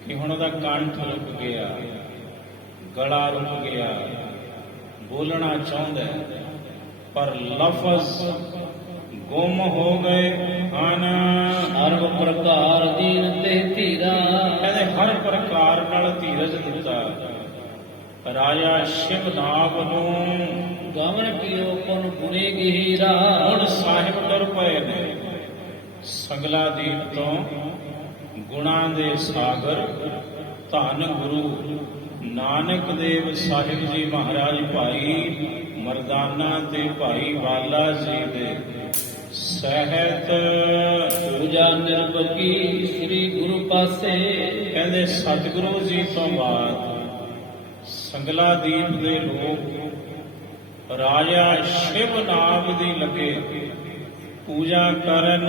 ਕਿ ਹੁਣ ਉਹਦਾ ਕੰਠ ਰੁਕ ਗਿਆ, ਗਲਾ ਰੁਕ ਗਿਆ, ਬੋਲਣਾ ਚਾਹੁੰਦਾ ਪਰ ਲਫ਼ਜ਼ ਗੁੰਮ ਹੋ ਗਏ ਹਨ। ਸਰਬ ਪ੍ਰਕਾਰ ਦੀਨ ਤੇ ਧੀਰਾ। ਕਹਿੰਦੇ ਹਰ ਪ੍ਰਕਾਰ ਨਾਲ ਧੀਰਜ ਦਿੱਤਾ ਰਾਜਾ ਸ਼ਿਵਨਾਗ ਨੂੰ। ਗਵਨ ਕੀਓ ਪੁਨ ਪੁਰੇ ਗਹੀਰਾ। ਹੁਣ ਸਾਹਿਬ ਤੁਰ ਪਏ ਨੇ ਸੰਗਲਾ ਦੀਪ ਤੋਂ, ਗੁਣਾਂ ਦੇ ਸਾਗਰ ਧੰਨ ਗੁਰੂ ਨਾਨਕ ਦੇਵ ਸਾਹਿਬ ਜੀ ਮਹਾਰਾਜ, ਭਾਈ ਮਰਦਾਨਾ ਤੇ ਭਾਈ ਵਾਲਾ ਜੀ ਦੇ ਸਹਿਤ ਪੂਜਾ ਨਿਰਭਕੀ ਸ੍ਰੀ ਗੁਰੂ ਪਾਸੇ। ਕਹਿੰਦੇ ਸਤਿਗੁਰੂ ਜੀ ਤੋਂ ਬਾਅਦ ਸੰਗਲਾ ਦੀਪ ਦੇ ਲੋਕ ਰਾਜਾ ਸ਼ਿਵਨਾਗ ਦੀ ਲੱਗੇ ਪੂਜਾ ਕਰਨ।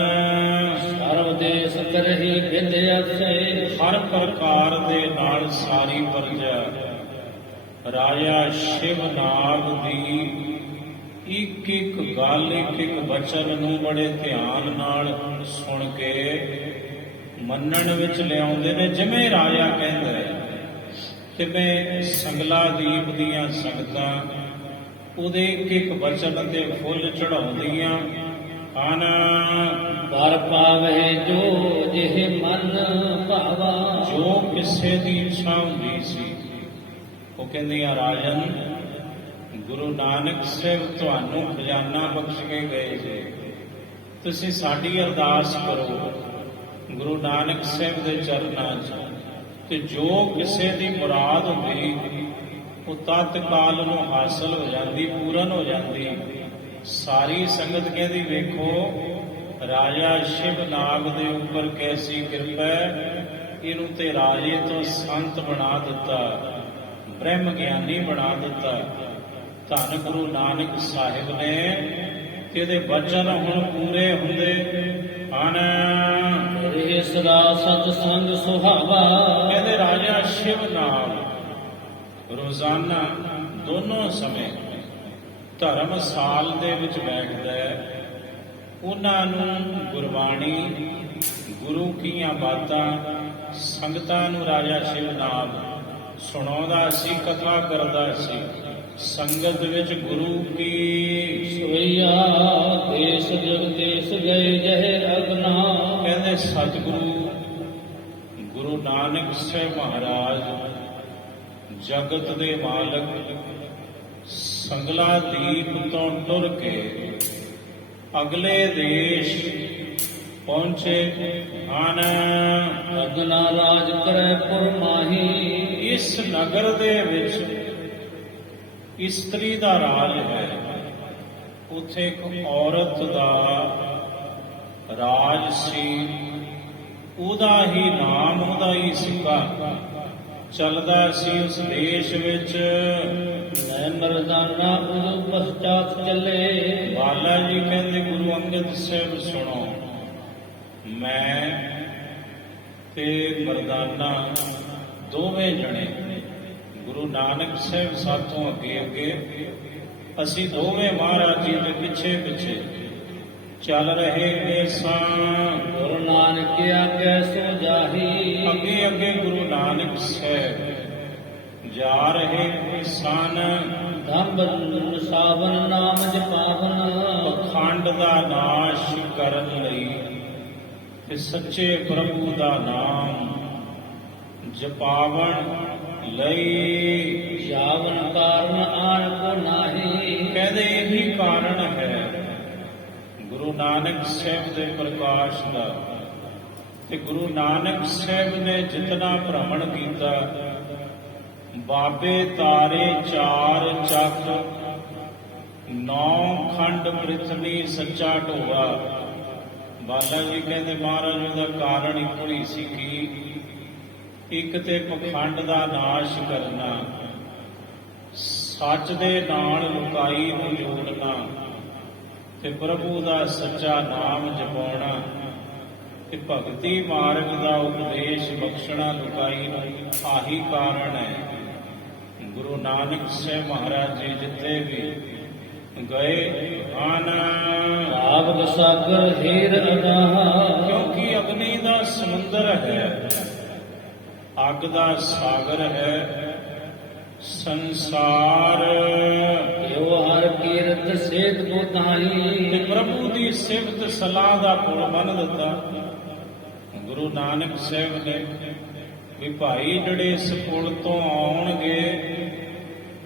ਸਰਬ ਦੇਸ ਕਰਹੀ ਵਿਦਿਆ ਸੇ। ਹਰ ਪ੍ਰਕਾਰ ਦੇ ਨਾਲ ਸਾਰੀ ਪ੍ਰਜਾ ਰਾਜਾ ਸ਼ਿਵਨਾਗ ਦੀ ਇੱਕ ਇੱਕ ਗੱਲ, ਇੱਕ ਇੱਕ ਬਚਨ ਨੂੰ ਬੜੇ ਧਿਆਨ ਨਾਲ ਸੁਣ ਕੇ ਮੰਨਣ ਵਿੱਚ ਲਿਆਉਂਦੇ ਨੇ। ਜਿਵੇਂ ਰਾਜਾ ਕਹਿੰਦਾ ਹੈ ਤਿਵੇਂ ਸੰਗਲਾ ਦੀਪ ਦੀਆਂ ਸੰਗਤਾਂ ਉਹਦੇ ਇੱਕ ਇੱਕ ਬਚਨ ਤੇ ਫੁੱਲ ਚੜਾਉਂਦੀਆਂ ਹਨ। ਪਰ ਪਾਵੇ ਜੋ ਜਿਹ ਮਨ ਭਾਵਾ। ਜੋ ਕਿਸੇ ਦੀ ਇੱਛਾ ਹੁੰਦੀ ਸੀ ਉਹ ਕਹਿੰਦੀਆਂ ਰਾਜਨ ਗੁਰੂ ਨਾਨਕ ਸਾਹਿਬ ਤੁਹਾਨੂੰ ਖਜ਼ਾਨਾ ਬਖਸ਼ ਕੇ ਗਏ ਜੇ, ਤੁਸੀਂ ਸਾਡੀ ਅਰਦਾਸ ਕਰੋ ਗੁਰੂ ਨਾਨਕ ਸਾਹਿਬ ਦੇ ਚਰਨਾਂ 'ਚ, ਤੇ ਜੋ ਕਿਸੇ ਦੀ ਮੁਰਾਦ ਹੁੰਦੀ ਉਹ ਤਤਕਾਲ ਨੂੰ ਹਾਸਲ ਹੋ ਜਾਂਦੀ, ਪੂਰਨ ਹੋ ਜਾਂਦੀ। ਸਾਰੀ ਸੰਗਤ ਕਹਿੰਦੀ ਵੇਖੋ ਰਾਜਾ ਸ਼ਿਵ ਨਾਗ ਦੇ ਉੱਪਰ ਕੈਸੀ ਕਿਰਪਾ ਹੈ, ਇਹਨੂੰ ਤੇ ਰਾਜੇ ਤੋਂ ਸੰਤ ਬਣਾ ਦਿੱਤਾ, ਬ੍ਰਹਮ ਗਿਆਨੀ ਬਣਾ ਦਿੱਤਾ। ਧੰਨ ਗੁਰੂ ਨਾਨਕ ਸਾਹਿਬ ਨੇ ਤੇ ਇਹਦੇ ਬਚਨ ਹੁਣ ਪੂਰੇ ਹੁੰਦੇ ਹਨ। ਇਹ ਸਦਾ ਸਤ ਸੰਗ ਸੁਹਾਵਾ। ਕਹਿੰਦੇ ਰਾਜਾ ਸ਼ਿਵ ਨਾਗ ਰੋਜ਼ਾਨਾ ਦੋਨੋਂ ਸਮੇਂ ਧਰਮਸਾਲ ਦੇ ਵਿੱਚ ਬੈਠਦਾ ਹੈ। ਉਹਨਾਂ ਨੂੰ ਗੁਰਬਾਣੀ ਗੁਰੂ ਕੀਆਂ ਬਾਤਾਂ ਸੰਗਤਾਂ ਨੂੰ ਰਾਜਾ ਸ਼ਿਵ ਨਾਗ ਸੁਣਾਉਂਦਾ ਸੀ, ਕਥਾ ਕਰਦਾ ਸੀ। ਸੰਗਤ ਵਿੱਚ ਗੁਰੂ ਕੀ ਸੋਈਆ ਦੇਸ ਜਗਦੇਸ਼ ਗਏ ਜਹ ਅਗਨਾ। ਕਹਿੰਦੇ ਸਤਿਗੁਰੂ ਗੁਰੂ ਨਾਨਕ ਸਾਹਿਬ ਮਹਾਰਾਜ ਜਗਤ ਦੇ ਮਾਲਕ ਸੰਗਲਾ ਦੀਪ ਤੋਂ ਟੁਰ ਕੇ ਅਗਲੇ ਦੇਸ਼ ਪਹੁੰਚੇ ਹਨ। ਅਗਨਾ ਰਾਜ ਕਰੈ ਪੁਰ ਮਾਹੀ। ਇਸ ਨਗਰ ਦੇ ਵਿੱਚ ਇਸਤਰੀ ਦਾ ਰਾਜ ਹੈ। ਉੱਥੇ ਇੱਕ ਔਰਤ ਦਾ ਰਾਜ ਸੀ, ਉਹਦਾ ਹੀ ਨਾਮ, ਉਹਦਾ ਹੀ ਸਿੱਕਾ ਚੱਲਦਾ ਸੀ ਉਸ ਦੇਸ਼ ਵਿੱਚ। ਮੈਂ ਮਰਦਾਨਾ ਉਦੋਂ ਪਛਤਾਤ ਚੱਲੇ। ਬਾਲਾ ਜੀ ਕਹਿੰਦੇ ਗੁਰੂ ਅੰਗਦ ਸਾਹਿਬ ਸੁਣੋ, ਮੈਂ ਤੇ ਮਰਦਾਨਾ ਦੋਵੇਂ ਜਣੇ ਗੁਰੂ ਨਾਨਕ ਸਾਹਿਬ ਸਾਥੋਂ ਅੱਗੇ ਅੱਗੇ, ਅਸੀਂ ਦੋਵੇਂ ਮਹਾਰਾਜ ਜੀ ਦੇ ਪਿੱਛੇ ਪਿੱਛੇ ਚੱਲ ਰਹੇ ਸਾਂ। ਗੁਰੂ ਨਾਨਕ ਆਗੇ ਸੋ ਜਾਹੀ। ਅੱਗੇ ਅੱਗੇ ਗੁਰੂ ਨਾਨਕ ਸਾਹਿਬ ਜਾ ਰਹੇ ਸਨ। ਧੰਮ ਸਾਵਨ ਨਾਮ ਜਪਾਵਨ। ਪਖੰਡ ਦਾ ਨਾਸ਼ ਕਰਨ ਲਈ ਤੇ ਸੱਚੇ ਪ੍ਰਭੂ ਦਾ ਨਾਮ ਜਪਾਵਨ ਲਈ। ਜਾਵਨ ਕਾਰਨ ਆਣ ਕੋ ਨਾਹੀ। ਕਹਿੰਦੇ ਇਹੀ ਕਾਰਨ ਹੈ ਗੁਰੂ ਨਾਨਕ ਸਾਹਿਬ ਦੇ ਪ੍ਰਕਾਸ਼ ਦਾ। ਤੇ ਗੁਰੂ ਨਾਨਕ ਸਾਹਿਬ ਨੇ ਜਿਤਨਾ ਭ੍ਰਮਣ ਕੀਤਾ, ਬਾਬੇ ਤਾਰੇ 4 ਚੱਕ 9 ਖੰਡ ਪ੍ਰਿਥਵੀ ਸੱਚਾ ਢੋਆ। ਬਾਲਾ ਜੀ ਕਹਿੰਦੇ ਮਹਾਰਾਜ ਦਾ ਕਾਰਨ ਇੱਕੋ ਹੀ ਸੀ ਕਿ ਇੱਕ ਤੇ ਪਖੰਡ ਦਾ ਨਾਸ਼ ਕਰਨਾ, ਸੱਚ ਦੇ ਨਾਲ ਲੁਕਾਈ ਨੂੰ ਜੋੜਨਾ, ਤੇ ਪ੍ਰਭੂ ਦਾ ਸੱਚਾ ਨਾਮ ਜਪਾਉਣਾ, ਤੇ ਭਗਤੀ ਮਾਰਗ ਦਾ ਉਪਦੇਸ਼ ਬਖਸ਼ਣਾ ਲੁਕਾਈ ਨੂੰ। ਆਹੀ ਕਾਰਨ ਹੈ ਗੁਰੂ ਨਾਨਕ ਸਾਹਿਬ ਮਹਾਰਾਜ ਜੀ ਜਿੱਥੇ ਵੀ ਗਏ ਹਨ। ਭਾਵ ਸਾਗਰ ਹੀਰ ਅਗਾਹ। ਕਿਉਂਕਿ ਅਗਨੀ ਦਾ ਸਮੁੰਦਰ ਹੈ, ਅੱਗ ਦਾ ਸਾਗਰ ਹੈ ਸੰਸਾਰ। ਜੋ ਹਰ ਕੀਰਤ ਸੇਤ ਬੋਧਾਈ। ਤੇ ਪ੍ਰਭੂ ਦੀ ਸਿਫਤ ਸਲਾਹ ਦਾ ਪੁਲ ਬੰਨ ਦਿੱਤਾ ਗੁਰੂ ਨਾਨਕ ਸਾਹਿਬ ਨੇ ਵੀ ਭਾਈ ਜਿਹੜੇ ਇਸ ਪੁਲ ਤੋਂ ਆਉਣਗੇ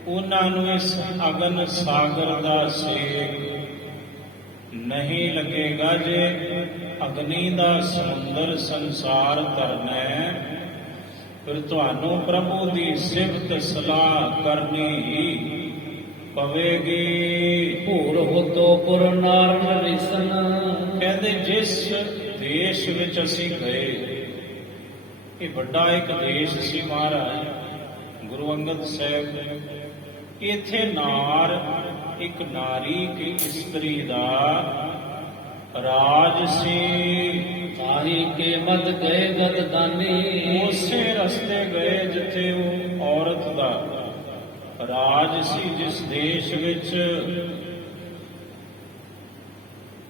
ਉਹਨਾਂ ਨੂੰ ਇਸ ਅਗਨ ਸਾਗਰ ਦਾ ਸੇਕ ਨਹੀਂ ਲੱਗੇਗਾ। ਜੇ ਅਗਨੀ ਦਾ ਸਮੁੰਦਰ ਸੰਸਾਰ ਤਰਨਾ ਹੈ ਫਿਰ ਤੁਹਾਨੂੰ ਪ੍ਰਭੂ ਦੀ ਸਿਫਤ ਸਲਾਹ ਕਰਨੀ ਹੀ ਪਵੇਗੀ। ਭੂਰ ਹੋਤੋ ਪੁਰ ਨਾਰਨ ਰਿਸਨ। ਕਹਿੰਦੇ ਜਿਸ ਦੇਸ਼ ਵਿੱਚ ਅਸੀਂ ਗਏ, ਇਹ ਵੱਡਾ ਇੱਕ ਦੇਸ਼ ਸੀ ਮਹਾਰਾਜ ਗੁਰੂ ਅੰਗਦ ਸਾਹਿਬ। ਇੱਥੇ ਨਾਰ, ਇੱਕ ਨਾਰੀ ਕੀ ਇਸਤਰੀ ਦਾ ਰਾਜ ਸੀ। ਤਾਹੀ ਕੇ ਮਦ ਗਏ ਗਦਦਾਨੀ। ਉਸੇ ਰਸਤੇ ਗਏ ਜਿੱਥੇ ਉਹ ਔਰਤ ਦਾ ਰਾਜ ਸੀ, ਜਿਸ ਦੇਸ਼ ਵਿੱਚ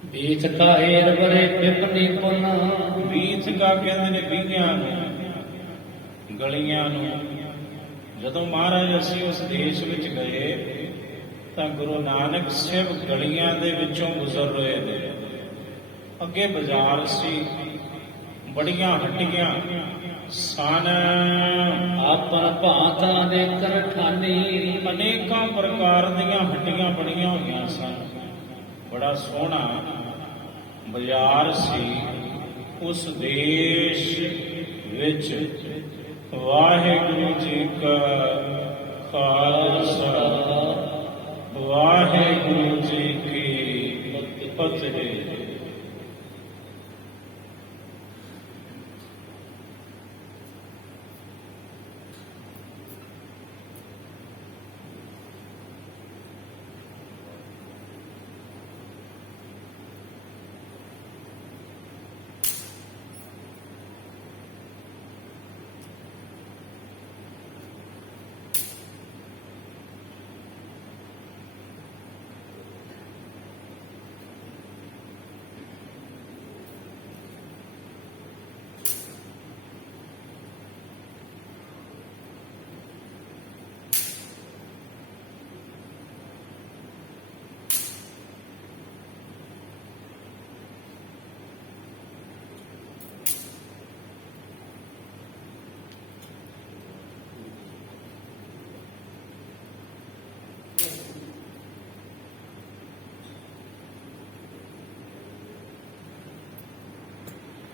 ਬੀਚ ਕਾ ਏਰ ਬਰੇ ਪਿਪਨੀ ਪੁਨ। ਬੀਥ ਕਾ ਕਹਿੰਦੇ ਨੇ ਬੀਆਂ ਨੂੰ, ਗਲੀਆਂ ਨੂੰ। ਜਦੋਂ ਮਹਾਰਾਜ ਅਸੀਂ ਉਸ ਦੇਸ਼ ਵਿੱਚ ਗਏ ਤਾਂ ਗੁਰੂ ਨਾਨਕ ਸਾਹਿਬ ਗਲੀਆਂ ਦੇ ਵਿੱਚੋਂ ਗੁਜ਼ਰ ਰਹੇ ਨੇ। ਅੱਗੇ ਬਾਜ਼ਾਰ ਸੀ, ਬੜੀਆਂ ਹੱਟੀਆਂ ਸਨ, ਆਪਨ ਭਾਂਤਾਂ ਦੇ ਕਰਖਾਨੀ, ਅਨੇਕਾਂ ਪ੍ਰਕਾਰ ਦੀਆਂ ਹੱਟੀਆਂ ਬਣੀਆਂ ਹੋਈਆਂ ਸਨ। ਬੜਾ ਸੋਹਣਾ ਬਾਜ਼ਾਰ ਸੀ। ਉਸ ਦੇਸ਼ ਵਿੱਚ ਵਾਹਿਗੁਰੂ ਜੀ ਕਾ ਖਾਲਸਾ, ਵਾਹਿਗੁਰੂ ਜੀ ਕੀ ਫਤਿਹ।